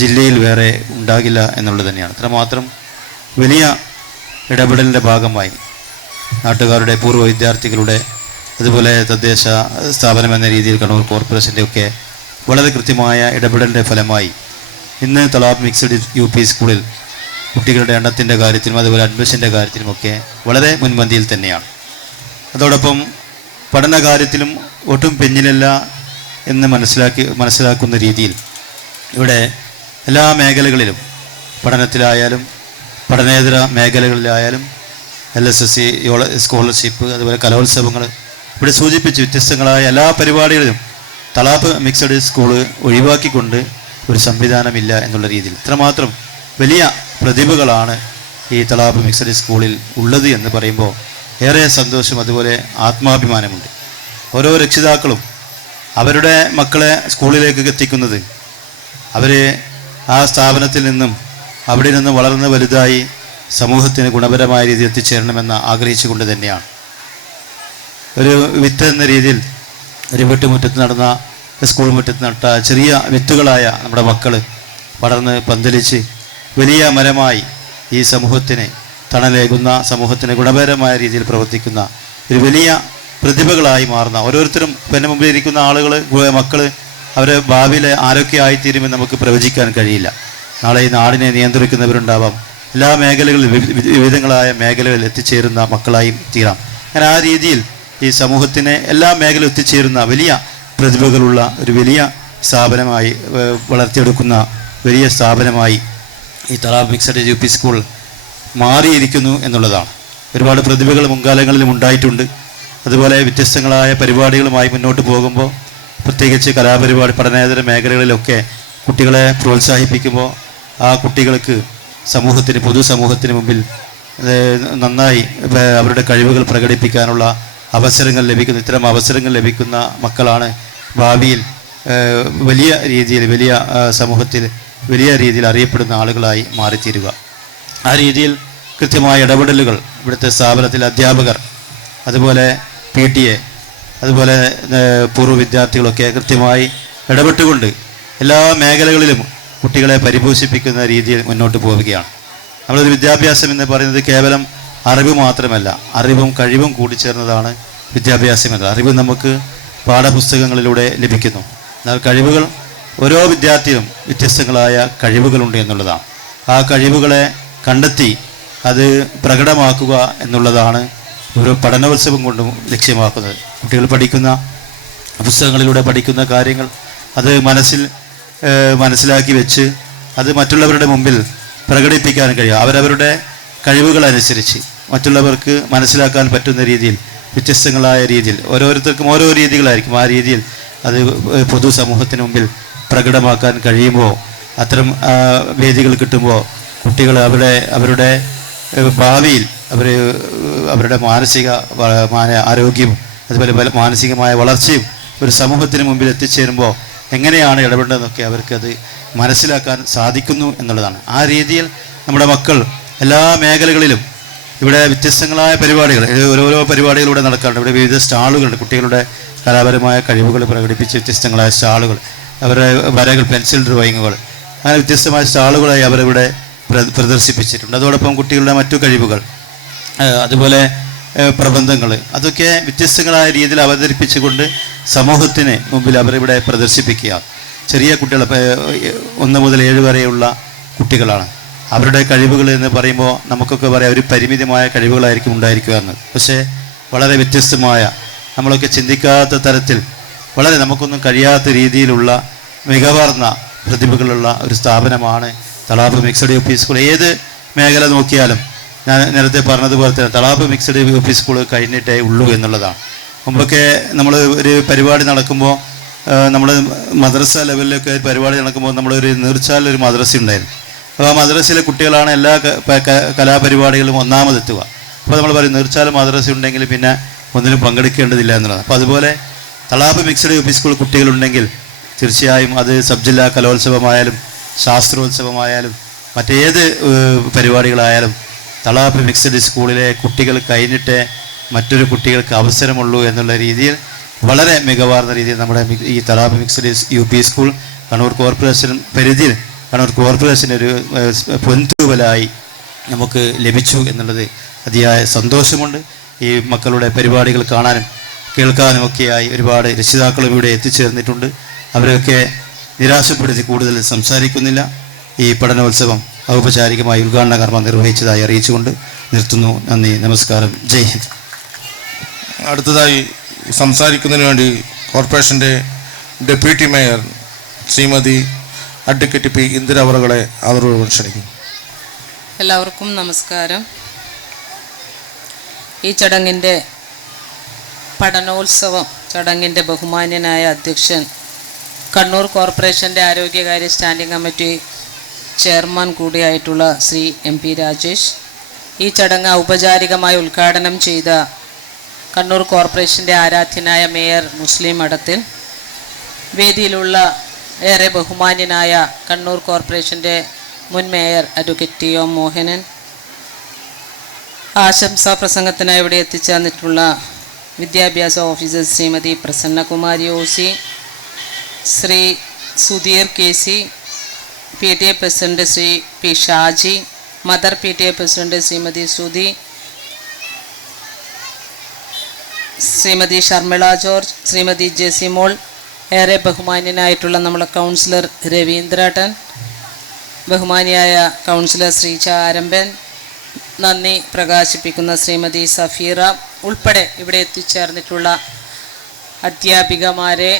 ജില്ലയിൽ വേറെ ഉണ്ടാകില്ല എന്നുള്ളത് തന്നെയാണ്. ഇത്രമാത്രം വലിയ ഇടപെടലിൻ്റെ ഭാഗമായി നാട്ടുകാരുടെ, പൂർവ്വ വിദ്യാർത്ഥികളുടെ, അതുപോലെ തദ്ദേശ സ്ഥാപനം എന്ന രീതിയിൽ കണ്ണൂർ കോർപ്പറേഷൻ്റെ ഒക്കെ വളരെ കൃത്യമായ ഇടപെടലിൻ്റെ ഫലമായി ഇന്ന് തളാപ്പ് മിക്സഡ് UP സ്കൂളിൽ കുട്ടികളുടെ എണ്ണത്തിൻ്റെ കാര്യത്തിലും അതുപോലെ അഡ്മിഷൻ്റെ കാര്യത്തിലുമൊക്കെ വളരെ മുൻപന്തിയിൽ തന്നെയാണ്. അതോടൊപ്പം പഠന കാര്യത്തിലും ഒട്ടും പിന്നിലല്ല എന്ന് മനസ്സിലാക്കുന്ന രീതിയിൽ ഇവിടെ എല്ലാ മേഖലകളിലും, പഠനത്തിലായാലും പഠനേതര മേഖലകളിലായാലും LSSC സ്കോളർഷിപ്പ്, അതുപോലെ കലോത്സവങ്ങൾ, ഇവിടെ സൂചിപ്പിച്ച് വ്യത്യസ്തങ്ങളായ എല്ലാ പരിപാടികളിലും തളാപ്പ് മിക്സഡ് സ്കൂൾ ഒഴിവാക്കിക്കൊണ്ട് ഒരു സംവിധാനമില്ല എന്നുള്ള രീതിയിൽ ഇത്രമാത്രം വലിയ പ്രതിഭകളാണ് ഈ തളാപ്പ് മിക്സഡ് സ്കൂളിൽ ഉള്ളത് എന്ന് പറയുമ്പോൾ ഏറെ സന്തോഷം, അതുപോലെ ആത്മാഭിമാനമുണ്ട്. ഓരോ രക്ഷിതാക്കളും അവരുടെ മക്കളെ സ്കൂളിലേക്ക് എത്തിക്കുന്നത് അവർ ആ സ്ഥാപനത്തിൽ നിന്നും അവിടെ നിന്നും വളർന്ന് വലുതായി സമൂഹത്തിന് ഗുണപരമായ രീതിയിൽ എത്തിച്ചേരണമെന്ന് ആഗ്രഹിച്ചുകൊണ്ട് തന്നെയാണ്. ഒരു വിത്ത് എന്ന രീതിയിൽ ഒരു വീട്ടുമുറ്റത്ത് നടന്ന, സ്കൂൾ മുറ്റത്ത് നട്ട ചെറിയ വിത്തുകളായ നമ്മുടെ മക്കൾ വളർന്ന് പന്തലിച്ച് വലിയ മരമായി ഈ സമൂഹത്തിന് തണലേകുന്ന, സമൂഹത്തിന് ഗുണപരമായ രീതിയിൽ പ്രവർത്തിക്കുന്ന ഒരു വലിയ പ്രതിഭകളായി മാറുന്ന ഓരോരുത്തരും എൻ്റെ മുമ്പിൽ ഇരിക്കുന്ന ആളുകൾ, മക്കൾ, അവരെ ഭാവിയിൽ ആരൊക്കെ ആയിത്തീരുമെന്ന് നമുക്ക് പ്രവചിക്കാൻ കഴിയില്ല. നാളെ ഈ നാടിനെ നിയന്ത്രിക്കുന്നവരുണ്ടാവാം, എല്ലാ മേഖലകളിലും വിവിധങ്ങളായ മേഖലകളിൽ എത്തിച്ചേരുന്ന മക്കളായി തീരാം. അങ്ങനെ ആ രീതിയിൽ ഈ സമൂഹത്തിനെ എല്ലാ മേഖലയിലും എത്തിച്ചേരുന്ന വലിയ പ്രതിഭകളുള്ള ഒരു വലിയ സ്ഥാപനമായി വളർത്തിയെടുക്കുന്ന വലിയ സ്ഥാപനമായി ഈ തളാപ്പ് മിക്സഡ് UP സ്കൂൾ മാറിയിരിക്കുന്നു എന്നുള്ളതാണ്. ഒരുപാട് പ്രതിഭകൾ മുൻകാലങ്ങളിലും ഉണ്ടായിട്ടുണ്ട്. അതുപോലെ വ്യത്യസ്തങ്ങളായ പരിപാടികളുമായി മുന്നോട്ട് പോകുമ്പോൾ, പ്രത്യേകിച്ച് കലാപരിപാടി പഠനേതര മേഖലകളിലൊക്കെ കുട്ടികളെ പ്രോത്സാഹിപ്പിക്കുമ്പോൾ ആ കുട്ടികൾക്ക് സമൂഹത്തിന്, പൊതുസമൂഹത്തിന് മുമ്പിൽ നന്നായി അവരുടെ കഴിവുകൾ പ്രകടിപ്പിക്കാനുള്ള അവസരങ്ങൾ ലഭിക്കുന്ന, ഇത്തരം അവസരങ്ങൾ ലഭിക്കുന്ന മക്കളാണ് ഭാവിയിൽ വലിയ രീതിയിൽ, വലിയ സമൂഹത്തിൽ വലിയ രീതിയിൽ അറിയപ്പെടുന്ന ആളുകളായി മാറിത്തീരുക. ആ രീതിയിൽ കൃത്യമായ ഇടപെടലുകൾ ഇവിടുത്തെ സ്ഥാപനത്തിലെ അധ്യാപകർ, അതുപോലെ PTA, അതുപോലെ പൂർവ്വ വിദ്യാർത്ഥികളൊക്കെ കൃത്യമായി ഇടപെട്ടുകൊണ്ട് എല്ലാ മേഖലകളിലും കുട്ടികളെ പരിപോഷിപ്പിക്കുന്ന രീതിയിൽ മുന്നോട്ട് പോവുകയാണ്. നമ്മളൊരു വിദ്യാഭ്യാസം എന്ന് പറയുന്നത് കേവലം അറിവ് മാത്രമല്ല, അറിവും കഴിവും കൂടിച്ചേർന്നതാണ് വിദ്യാഭ്യാസം എന്നത്. അറിവ് നമുക്ക് പാഠപുസ്തകങ്ങളിലൂടെ ലഭിക്കുന്നു. എന്നാൽ കഴിവുകൾ, ഓരോ വിദ്യാർത്ഥിയും വ്യത്യസ്തങ്ങളായ കഴിവുകളുണ്ട് എന്നുള്ളതാണ്. ആ കഴിവുകളെ കണ്ടെത്തി അത് പ്രകടമാക്കുക എന്നുള്ളതാണ് ഒരു പഠനോത്സവം കൊണ്ടും ലക്ഷ്യമാക്കുന്നത്. കുട്ടികൾ പഠിക്കുന്ന പുസ്തകങ്ങളിലൂടെ പഠിക്കുന്ന കാര്യങ്ങൾ അത് മനസ്സിലാക്കി വെച്ച് അത് മറ്റുള്ളവരുടെ മുമ്പിൽ പ്രകടിപ്പിക്കാൻ കഴിയും. അവരവരുടെ കഴിവുകളനുസരിച്ച് മറ്റുള്ളവർക്ക് മനസ്സിലാക്കാൻ പറ്റുന്ന രീതിയിൽ, വ്യത്യസ്തങ്ങളായ രീതിയിൽ, ഓരോരുത്തർക്കും ഓരോ രീതികളായിരിക്കും. ആ രീതിയിൽ അത് പൊതുസമൂഹത്തിന് മുമ്പിൽ പ്രകടമാക്കാൻ കഴിയുമ്പോൾ, അത്തരം വേദികൾ കിട്ടുമ്പോൾ കുട്ടികൾ അവരുടെ ഭാവിയിൽ അവരുടെ മാനസിക ആരോഗ്യവും അതുപോലെ മാനസികമായ വളർച്ചയും ഒരു സമൂഹത്തിന് മുമ്പിൽ എത്തിച്ചേരുമ്പോൾ എങ്ങനെയാണ് ഇടപെടേണ്ടതെന്നൊക്കെ അവർക്കത് മനസ്സിലാക്കാൻ സാധിക്കുന്നു എന്നുള്ളതാണ്. ആ രീതിയിൽ നമ്മുടെ മക്കൾ എല്ലാ മേഖലകളിലും ഇവിടെ വ്യത്യസ്തങ്ങളായ പരിപാടികൾ, ഓരോ പരിപാടികളിലൂടെ നടക്കാറുണ്ട്. ഇവിടെ വിവിധ സ്റ്റാളുകളുണ്ട്. കുട്ടികളുടെ കലാപരമായ കഴിവുകൾ പ്രകടിപ്പിച്ച് വ്യത്യസ്തങ്ങളായ സ്റ്റാളുകൾ, അവരുടെ വരകൾ, പെൻസിൽ ഡ്രോയിങ്ങുകൾ, അങ്ങനെ വ്യത്യസ്തമായ സ്റ്റാളുകളായി അവരിവിടെ പ്രദർശിപ്പിച്ചിട്ടുണ്ട്. അതോടൊപ്പം കുട്ടികളുടെ മറ്റു കഴിവുകൾ, അതുപോലെ പ്രബന്ധങ്ങൾ, അതൊക്കെ വ്യത്യസ്തങ്ങളായ രീതിയിൽ അവതരിപ്പിച്ചുകൊണ്ട് സമൂഹത്തിന് മുമ്പിൽ അവരിവിടെ പ്രദർശിപ്പിക്കുക. ചെറിയ കുട്ടികൾ 1 മുതൽ 7 വരെയുള്ള കുട്ടികളാണ്. അവരുടെ കഴിവുകൾ എന്ന് പറയുമ്പോൾ നമുക്കൊക്കെ പറയാം ഒരു പരിമിതമായ കഴിവുകളായിരിക്കും ഉണ്ടായിരിക്കുക എന്നത്. പക്ഷേ വളരെ വ്യത്യസ്തമായ, നമ്മളൊക്കെ ചിന്തിക്കാത്ത തരത്തിൽ വളരെ നമുക്കൊന്നും കഴിയാത്ത രീതിയിലുള്ള മികവാർന്ന പ്രതിഭകളുള്ള ഒരു സ്ഥാപനമാണ് തളാപ്പ് മിക്സഡ് UP സ്കൂൾ. ഏത് മേഖല നോക്കിയാലും ഞാൻ നേരത്തെ പറഞ്ഞതുപോലെ തന്നെ തളാപ്പ് മിക്സഡ് UP സ്കൂൾ കഴിഞ്ഞിട്ടേ ഉള്ളൂ എന്നുള്ളതാണ്. മുമ്പൊക്കെ നമ്മൾ ഒരു പരിപാടി നടക്കുമ്പോൾ, നമ്മൾ മദ്രസ ലെവലിലൊക്കെ പരിപാടി നടക്കുമ്പോൾ നമ്മളൊരു നീർച്ചാലൊരു മദ്രസ ഉണ്ടായിരുന്നു. അപ്പോൾ ആ മദ്രസയിലെ കുട്ടികളാണ് എല്ലാ കലാപരിപാടികളും ഒന്നാമതെത്തുക. അപ്പോൾ നമ്മൾ പറയും നീർച്ചാല മദ്രസ ഉണ്ടെങ്കിൽ പിന്നെ ഒന്നിലും പങ്കെടുക്കേണ്ടതില്ല എന്നുള്ളത്. അപ്പോൾ അതുപോലെ തളാപ്പ് മിക്സഡ് UP സ്കൂൾ കുട്ടികളുണ്ടെങ്കിൽ തീർച്ചയായും അത് സബ് ജില്ലാ കലോത്സവമായാലും ശാസ്ത്രോത്സവമായാലും മറ്റേത് പരിപാടികളായാലും തളാപ്പ് മിക്സഡ് സ്കൂളിലെ കുട്ടികൾ കഴിഞ്ഞിട്ടേ മറ്റൊരു കുട്ടികൾക്ക് അവസരമുള്ളൂ എന്നുള്ള രീതിയിൽ വളരെ മികവാർന്ന രീതിയിൽ നമ്മുടെ ഈ Thalap mixed UP school Kannur corporation പരിധിയിൽ, കണ്ണൂർ കോർപ്പറേഷൻ ഒരു പൊൻതൂവലായി നമുക്ക് ലഭിച്ചു എന്നുള്ളത് അതിയായ സന്തോഷമുണ്ട്. ഈ മക്കളുടെ പരിപാടികൾ കാണാനും കേൾക്കാനും ഒക്കെയായി ഒരുപാട് രക്ഷിതാക്കളും ഇവിടെ എത്തിച്ചേർന്നിട്ടുണ്ട്. അവരെയൊക്കെ നിരാശപ്പെടുത്തി കൂടുതൽ സംസാരിക്കുന്നില്ല. ഈ പഠനോത്സവം ഔപചാരികമായി ഉദ്ഘാടന കർമ്മം നിർവഹിച്ചതായി അറിയിച്ചുകൊണ്ട് നിർത്തുന്നു. നന്ദി, നമസ്കാരം, ജയ് ഹിന്ദ്. അടുത്തതായി സംസാരിക്കുന്നതിന് വേണ്ടി കോർപ്പറേഷൻ്റെ deputy mayor Shrimati advocate P. Indira അവറുകളെ ആദരവോടെ ക്ഷണിക്കുന്നു. എല്ലാവർക്കും നമസ്കാരം. ഈ ചടങ്ങിൻ്റെ പഠനോത്സവം ചടങ്ങിൻ്റെ ബഹുമാന്യനായ അധ്യക്ഷൻ കണ്ണൂർ കോർപ്പറേഷൻ്റെ ആരോഗ്യകാര്യ സ്റ്റാൻഡിംഗ് കമ്മിറ്റി ചെയർമാൻ കൂടിയായിട്ടുള്ള ശ്രീ MP രാജേഷ്, ഈ ചടങ്ങ് ഔപചാരികമായി ഉദ്ഘാടനം ചെയ്ത കണ്ണൂർ കോർപ്പറേഷൻ്റെ ആരാധ്യനായ മേയർ മുസ്ലിം മഠത്തിൽ, വേദിയിലുള്ള ഏറെ ബഹുമാന്യനായ കണ്ണൂർ കോർപ്പറേഷൻ്റെ മുൻ മേയർ അഡ്വക്കേറ്റ് TO മോഹനൻ, ആശംസാ പ്രസംഗത്തിനായി ഇവിടെ എത്തിച്ചേർന്നിട്ടുള്ള വിദ്യാഭ്യാസ officer Shrimati Prasannakumari OC, Shri Sudheer KC, PTA president Shri P Shaji, mother PTA president Shrimati Sudhi, Shrimati Sharmila George, Shrimati Jesimol, ഏറെ ബഹുമാന്യനായിട്ടുള്ള നമ്മുടെ കൗൺസിലർ രവീന്ദ്രേട്ടൻ, ബഹുമാനിയായ കൗൺസിലർ ശ്രീച ആരംഭൻ, നന്ദി പ്രകാശിപ്പിക്കുന്ന ശ്രീമതി സഫീറ ഉൾപ്പെടെ ഇവിടെ എത്തിച്ചേർന്നിട്ടുള്ള അധ്യാപകന്മാരെ,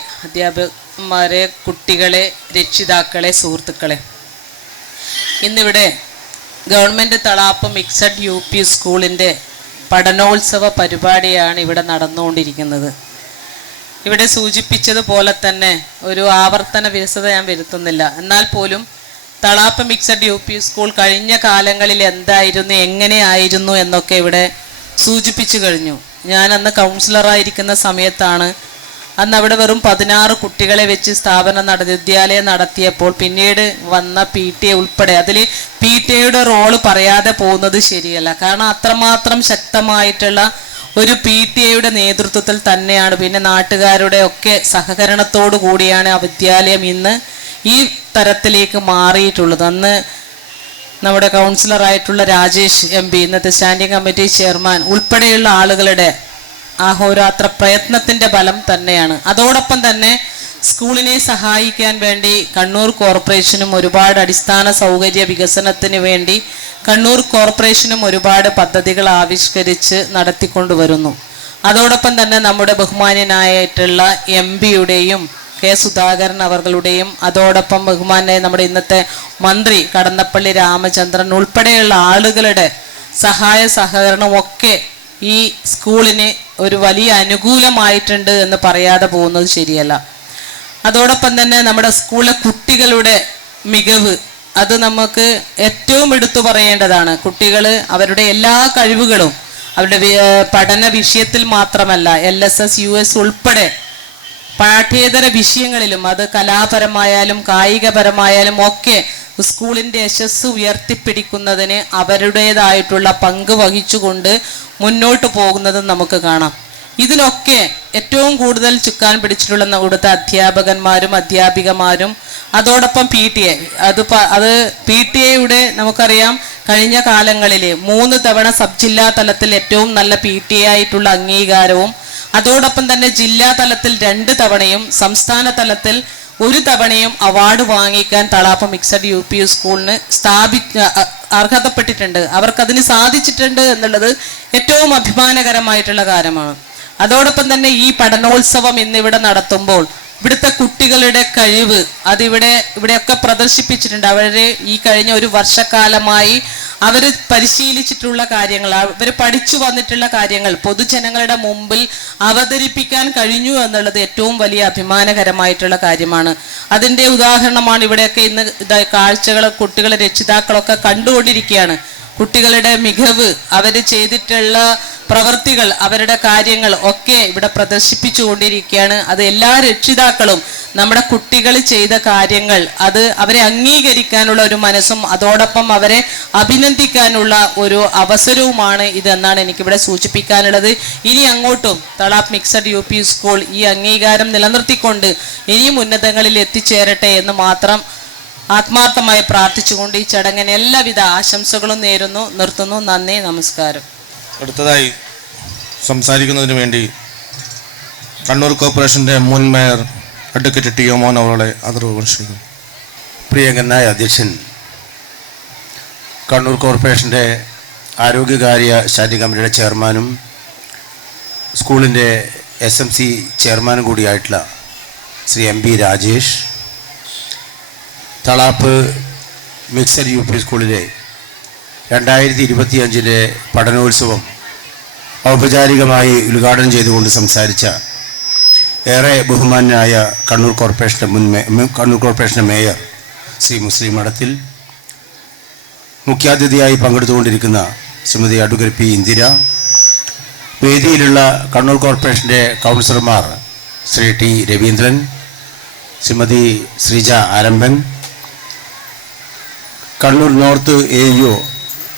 കുട്ടികളെ, രക്ഷിതാക്കളെ, സുഹൃത്തുക്കളെ, ഇന്നിവിടെ ഗവൺമെൻറ് തളാപ്പ് മിക്സഡ് UP സ്കൂളിൻ്റെ പഠനോത്സവ പരിപാടിയാണ് ഇവിടെ നടന്നുകൊണ്ടിരിക്കുന്നത്. ഇവിടെ സൂചിപ്പിച്ചതുപോലെ തന്നെ ഒരു ആവർത്തന വിരസത ഞാൻ വരുത്തുന്നില്ല. എന്നാൽ പോലും തളാപ്പ് മിക്സഡ് UP സ്കൂൾ കഴിഞ്ഞ കാലങ്ങളിൽ എന്തായിരുന്നു, എങ്ങനെയായിരുന്നു എന്നൊക്കെ ഇവിടെ സൂചിപ്പിച്ചു കഴിഞ്ഞു. ഞാൻ അന്ന് കൗൺസിലറായിരിക്കുന്ന സമയത്താണ്, അന്ന് അവിടെ വെറും 16 കുട്ടികളെ വെച്ച് വിദ്യാലയം നടത്തിയപ്പോൾ പിന്നീട് വന്ന PTA ഉൾപ്പെടെ, അതിൽ PTAയുടെ റോള് പറയാതെ പോകുന്നത് ശരിയല്ല. കാരണം അത്രമാത്രം ശക്തമായിട്ടുള്ള ഒരു PTAയുടെ നേതൃത്വത്തിൽ തന്നെയാണ്, പിന്നെ നാട്ടുകാരുടെ ഒക്കെ സഹകരണത്തോടു കൂടിയാണ് ആ വിദ്യാലയം ഇന്ന് ഈ തരത്തിലേക്ക് മാറിയിട്ടുള്ളത്. അന്ന് നമ്മുടെ കൗൺസിലറായിട്ടുള്ള രാജേഷ് MP, ഇന്നത്തെ സ്റ്റാൻഡിംഗ് കമ്മിറ്റി ചെയർമാൻ ഉൾപ്പെടെയുള്ള ആളുകളുടെ അഹോരാത്ര പ്രയത്നത്തിൻ്റെ ഫലം തന്നെയാണ്. അതോടൊപ്പം തന്നെ സ്കൂളിനെ സഹായിക്കാൻ വേണ്ടി കണ്ണൂർ കോർപ്പറേഷനും ഒരുപാട് അടിസ്ഥാന സൗകര്യ വികസനത്തിന് വേണ്ടി കണ്ണൂർ കോർപ്പറേഷനും ഒരുപാട് പദ്ധതികൾ ആവിഷ്കരിച്ച് നടത്തിക്കൊണ്ടുവരുന്നു. അതോടൊപ്പം തന്നെ നമ്മുടെ ബഹുമാന്യനായിട്ടുള്ള MPയുടെയും K സുധാകരൻ അവர்களுടെയും, അതോടൊപ്പം ബഹുമാനായ നമ്മുടെ ഇന്നത്തെ മന്ത്രി കടന്നപ്പള്ളി രാമചന്ദ്രൻ ഉൾപ്പെടെയുള്ള ആളുകളുടെ സഹായ സഹകരണം ഒക്കെ ഈ സ്കൂളിന് ഒരു വലിയ അനുകൂലമായിട്ടുണ്ട് എന്ന് പറയാതെ പോകുന്നത് ശരിയല്ല. അതോടൊപ്പം തന്നെ നമ്മുടെ സ്കൂളിലെ കുട്ടികളുടെ മികവ്, അത് നമുക്ക് ഏറ്റവും എടുത്തു പറയേണ്ടതാണ്. കുട്ടികൾ അവരുടെ എല്ലാ കഴിവുകളും അവരുടെ പഠന വിഷയത്തിൽ മാത്രമല്ല, LSS US ഉൾപ്പെടെ പാഠ്യേതര വിഷയങ്ങളിലും, അത് കലാപരമായാലും കായികപരമായാലും ഒക്കെ സ്കൂളിൻ്റെ യശസ് ഉയർത്തിപ്പിടിക്കുന്നതിന് അവരുടേതായിട്ടുള്ള പങ്ക് വഹിച്ചുകൊണ്ട് മുന്നോട്ട് പോകുന്നത് നമുക്ക് കാണാം. ഇതിനൊക്കെ ഏറ്റവും കൂടുതൽ ചുക്കാൻ പിടിച്ചിട്ടുള്ള ഇവിടുത്തെ അധ്യാപകന്മാരും അധ്യാപികമാരും, അതോടൊപ്പം PTA. അത് PTAയുടെ നമുക്കറിയാം, കഴിഞ്ഞ കാലങ്ങളിൽ 3 തവണ സബ് ജില്ലാ തലത്തിൽ ഏറ്റവും നല്ല PTA ആയിട്ടുള്ള അംഗീകാരവും, അതോടൊപ്പം തന്നെ ജില്ലാ തലത്തിൽ 2 തവണയും സംസ്ഥാന തലത്തിൽ 1 തവണയും അവാർഡ് വാങ്ങിക്കാൻ തളാപ്പ് മിക്സഡ് UP സ്കൂളിന് അർഹതപ്പെട്ടിട്ടുണ്ട്. അവർക്കതിന് സാധിച്ചിട്ടുണ്ട് എന്നുള്ളത് ഏറ്റവും അഭിമാനകരമായിട്ടുള്ള കാര്യമാണ്. അതോടൊപ്പം തന്നെ ഈ പഠനോത്സവം ഇന്നിവിടെ നടത്തുമ്പോൾ ഇവിടുത്തെ കുട്ടികളുടെ കഴിവ് ഇവിടെയൊക്കെ പ്രദർശിപ്പിച്ചിട്ടുണ്ട്. അവര് ഈ കഴിഞ്ഞ 1 വർഷക്കാലമായി അവർ പരിശീലിച്ചിട്ടുള്ള കാര്യങ്ങൾ, അവർ പഠിച്ചു വന്നിട്ടുള്ള കാര്യങ്ങൾ പൊതുജനങ്ങളുടെ മുമ്പിൽ അവതരിപ്പിക്കാൻ കഴിഞ്ഞു എന്നുള്ളത് ഏറ്റവും വലിയ അഭിമാനകരമായിട്ടുള്ള കാര്യമാണ്. അതിൻ്റെ ഉദാഹരണമാണ് ഇവിടെയൊക്കെ ഇന്ന് കാഴ്ചകൾ കുട്ടികളെ രക്ഷിതാക്കളൊക്കെ കണ്ടുകൊണ്ടിരിക്കുകയാണ്. കുട്ടികളുടെ മികവ്, അവർ ചെയ്തിട്ടുള്ള പ്രവൃത്തികൾ, അവരുടെ കാര്യങ്ങൾ ഒക്കെ ഇവിടെ പ്രദർശിപ്പിച്ചു കൊണ്ടിരിക്കുകയാണ്. അത് എല്ലാ രക്ഷിതാക്കളും നമ്മുടെ കുട്ടികൾ ചെയ്ത കാര്യങ്ങൾ അത് അവരെ അംഗീകരിക്കാനുള്ള ഒരു മനസ്സും അതോടൊപ്പം അവരെ അഭിനന്ദിക്കാനുള്ള ഒരു അവസരവുമാണ് ഇതെന്നാണ് എനിക്കിവിടെ സൂചിപ്പിക്കാനുള്ളത്. ഇനി അങ്ങോട്ടും തളാപ്പ് മിക്സഡ് UP സ്കൂൾ ഈ അംഗീകാരം നിലനിർത്തിക്കൊണ്ട് ഇനിയും ഉന്നതങ്ങളിൽ എത്തിച്ചേരട്ടെ എന്ന് മാത്രം ആത്മാർത്ഥമായി പ്രാർത്ഥിച്ചുകൊണ്ട് ഈ ചടങ്ങിന് എല്ലാവിധ ആശംസകളും നിർത്തുന്നു. നന്ദി, നമസ്കാരം. അടുത്തതായി സംസാരിക്കുന്നതിന് വേണ്ടി കണ്ണൂർ കോർപ്പറേഷൻ്റെ മുൻ മേയർ അഡ്വക്കേറ്റ് TO മോഹൻ അവരുടെ ആദരവ് ക്ഷണിക്കുന്നു. പ്രിയങ്കരനായ അധ്യക്ഷൻ, കണ്ണൂർ കോർപ്പറേഷൻ്റെ ആരോഗ്യകാര്യ സ്റ്റാൻഡിംഗ് കമ്മിറ്റിയുടെ ചെയർമാനും സ്കൂളിൻ്റെ SMC ചെയർമാനും കൂടിയായിട്ടുള്ള Shri MP Rajesh, Thalap mixed UP സ്കൂളിലെ 2025 പഠനോത്സവം ഔപചാരികമായി ഉദ്ഘാടനം ചെയ്തുകൊണ്ട് സംസാരിച്ച ഏറെ ബഹുമാന്യനായ കണ്ണൂർ കോർപ്പറേഷൻ്റെ മേയർ ശ്രീ മുസ്ലിം മഠത്തിൽ, മുഖ്യാതിഥിയായി പങ്കെടുത്തുകൊണ്ടിരിക്കുന്ന ശ്രീമതി അഡ്വക്കേറ്റ് പി ഇന്ദിര, വേദിയിലുള്ള കണ്ണൂർ കോർപ്പറേഷൻ്റെ കൗൺസിലർമാർ Shri T Raveendran, Shrimati Sreeja Arambhan, Kannur north AEO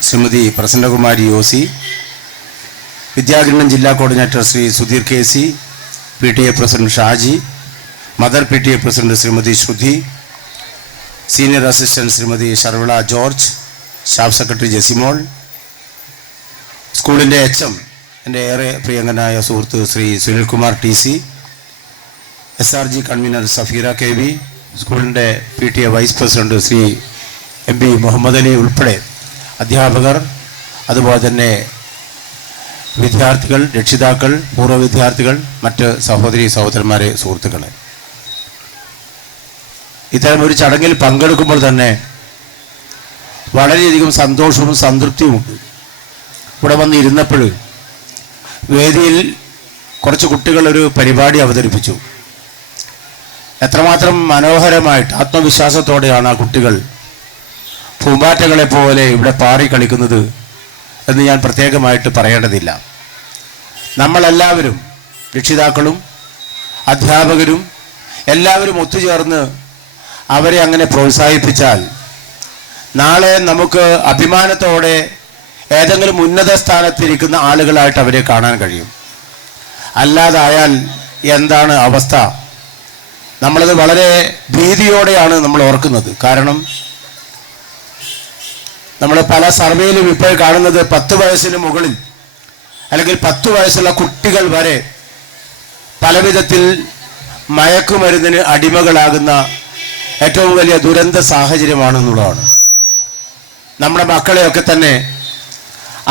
Shrimati Prasannakumari OC, വിദ്യാഗ്രഹം ജില്ലാ coordinator Shri Sudheer KC, PTA president Shaji, mother PTA president Shrimati Sruthi, senior assistant Shrimati Sharvila George, staff secretary Jesimol, സ്കൂളിൻ്റെ HM എൻ്റെ ഏറെ പ്രിയങ്കനായ സുഹൃത്ത് Shri Sunilkumar TC, SRG convener Safeera KB, സ്കൂളിൻ്റെ PTA vice president Shri MB Muhammad Ali ഉൾപ്പെടെ അധ്യാപകർ, അതുപോലെ തന്നെ വിദ്യാർത്ഥികൾ, രക്ഷിതാക്കൾ, പൂർവ്വ വിദ്യാർത്ഥികൾ, മറ്റ് സഹോദരി സഹോദരന്മാരെ, സുഹൃത്തുക്കളെ, ഇത്തരമൊരു ചടങ്ങിൽ പങ്കെടുക്കുമ്പോൾ തന്നെ വളരെയധികം സന്തോഷവും സംതൃപ്തിയുമുണ്ട്. ഇവിടെ വന്നിരുന്നപ്പോൾ വേദിയിൽ കുറച്ച് കുട്ടികൾ ഒരു പരിപാടി അവതരിപ്പിച്ചു. എത്രമാത്രം മനോഹരമായിട്ട് ആത്മവിശ്വാസത്തോടെയാണ് ആ കുട്ടികൾ പൂമ്പാറ്റകളെ പോലെ ഇവിടെ പാറി കളിക്കുന്നത് എന്ന് ഞാൻ പ്രത്യേകമായിട്ട് പറയേണ്ടതില്ല. നമ്മളെല്ലാവരും, രക്ഷിതാക്കളും അധ്യാപകരും എല്ലാവരും ഒത്തുചേർന്ന് അവരെ അങ്ങനെ പ്രോത്സാഹിപ്പിച്ചാൽ നാളെ നമുക്ക് അഭിമാനത്തോടെ ഏതെങ്കിലും ഉന്നത സ്ഥാനത്തിരിക്കുന്ന ആളുകളായിട്ട് അവരെ കാണാൻ കഴിയും. അല്ലാതായാൽ എന്താണ് അവസ്ഥ? നമ്മളത് വളരെ ഭീതിയോടെയാണ് നമ്മൾ ഓർക്കുന്നത്. കാരണം നമ്മൾ പല സർവേയിലും ഇപ്പോൾ കാണുന്നത് 10 വയസ്സിന് മുകളിൽ അല്ലെങ്കിൽ 10 വയസ്സുള്ള കുട്ടികൾ വരെ പലവിധത്തിൽ മയക്കുമരുന്നിന് അടിമകളാകുന്ന ഏറ്റവും വലിയ ദുരന്ത സാഹചര്യമാണെന്നുള്ളതാണ്. നമ്മുടെ മക്കളെയൊക്കെ തന്നെ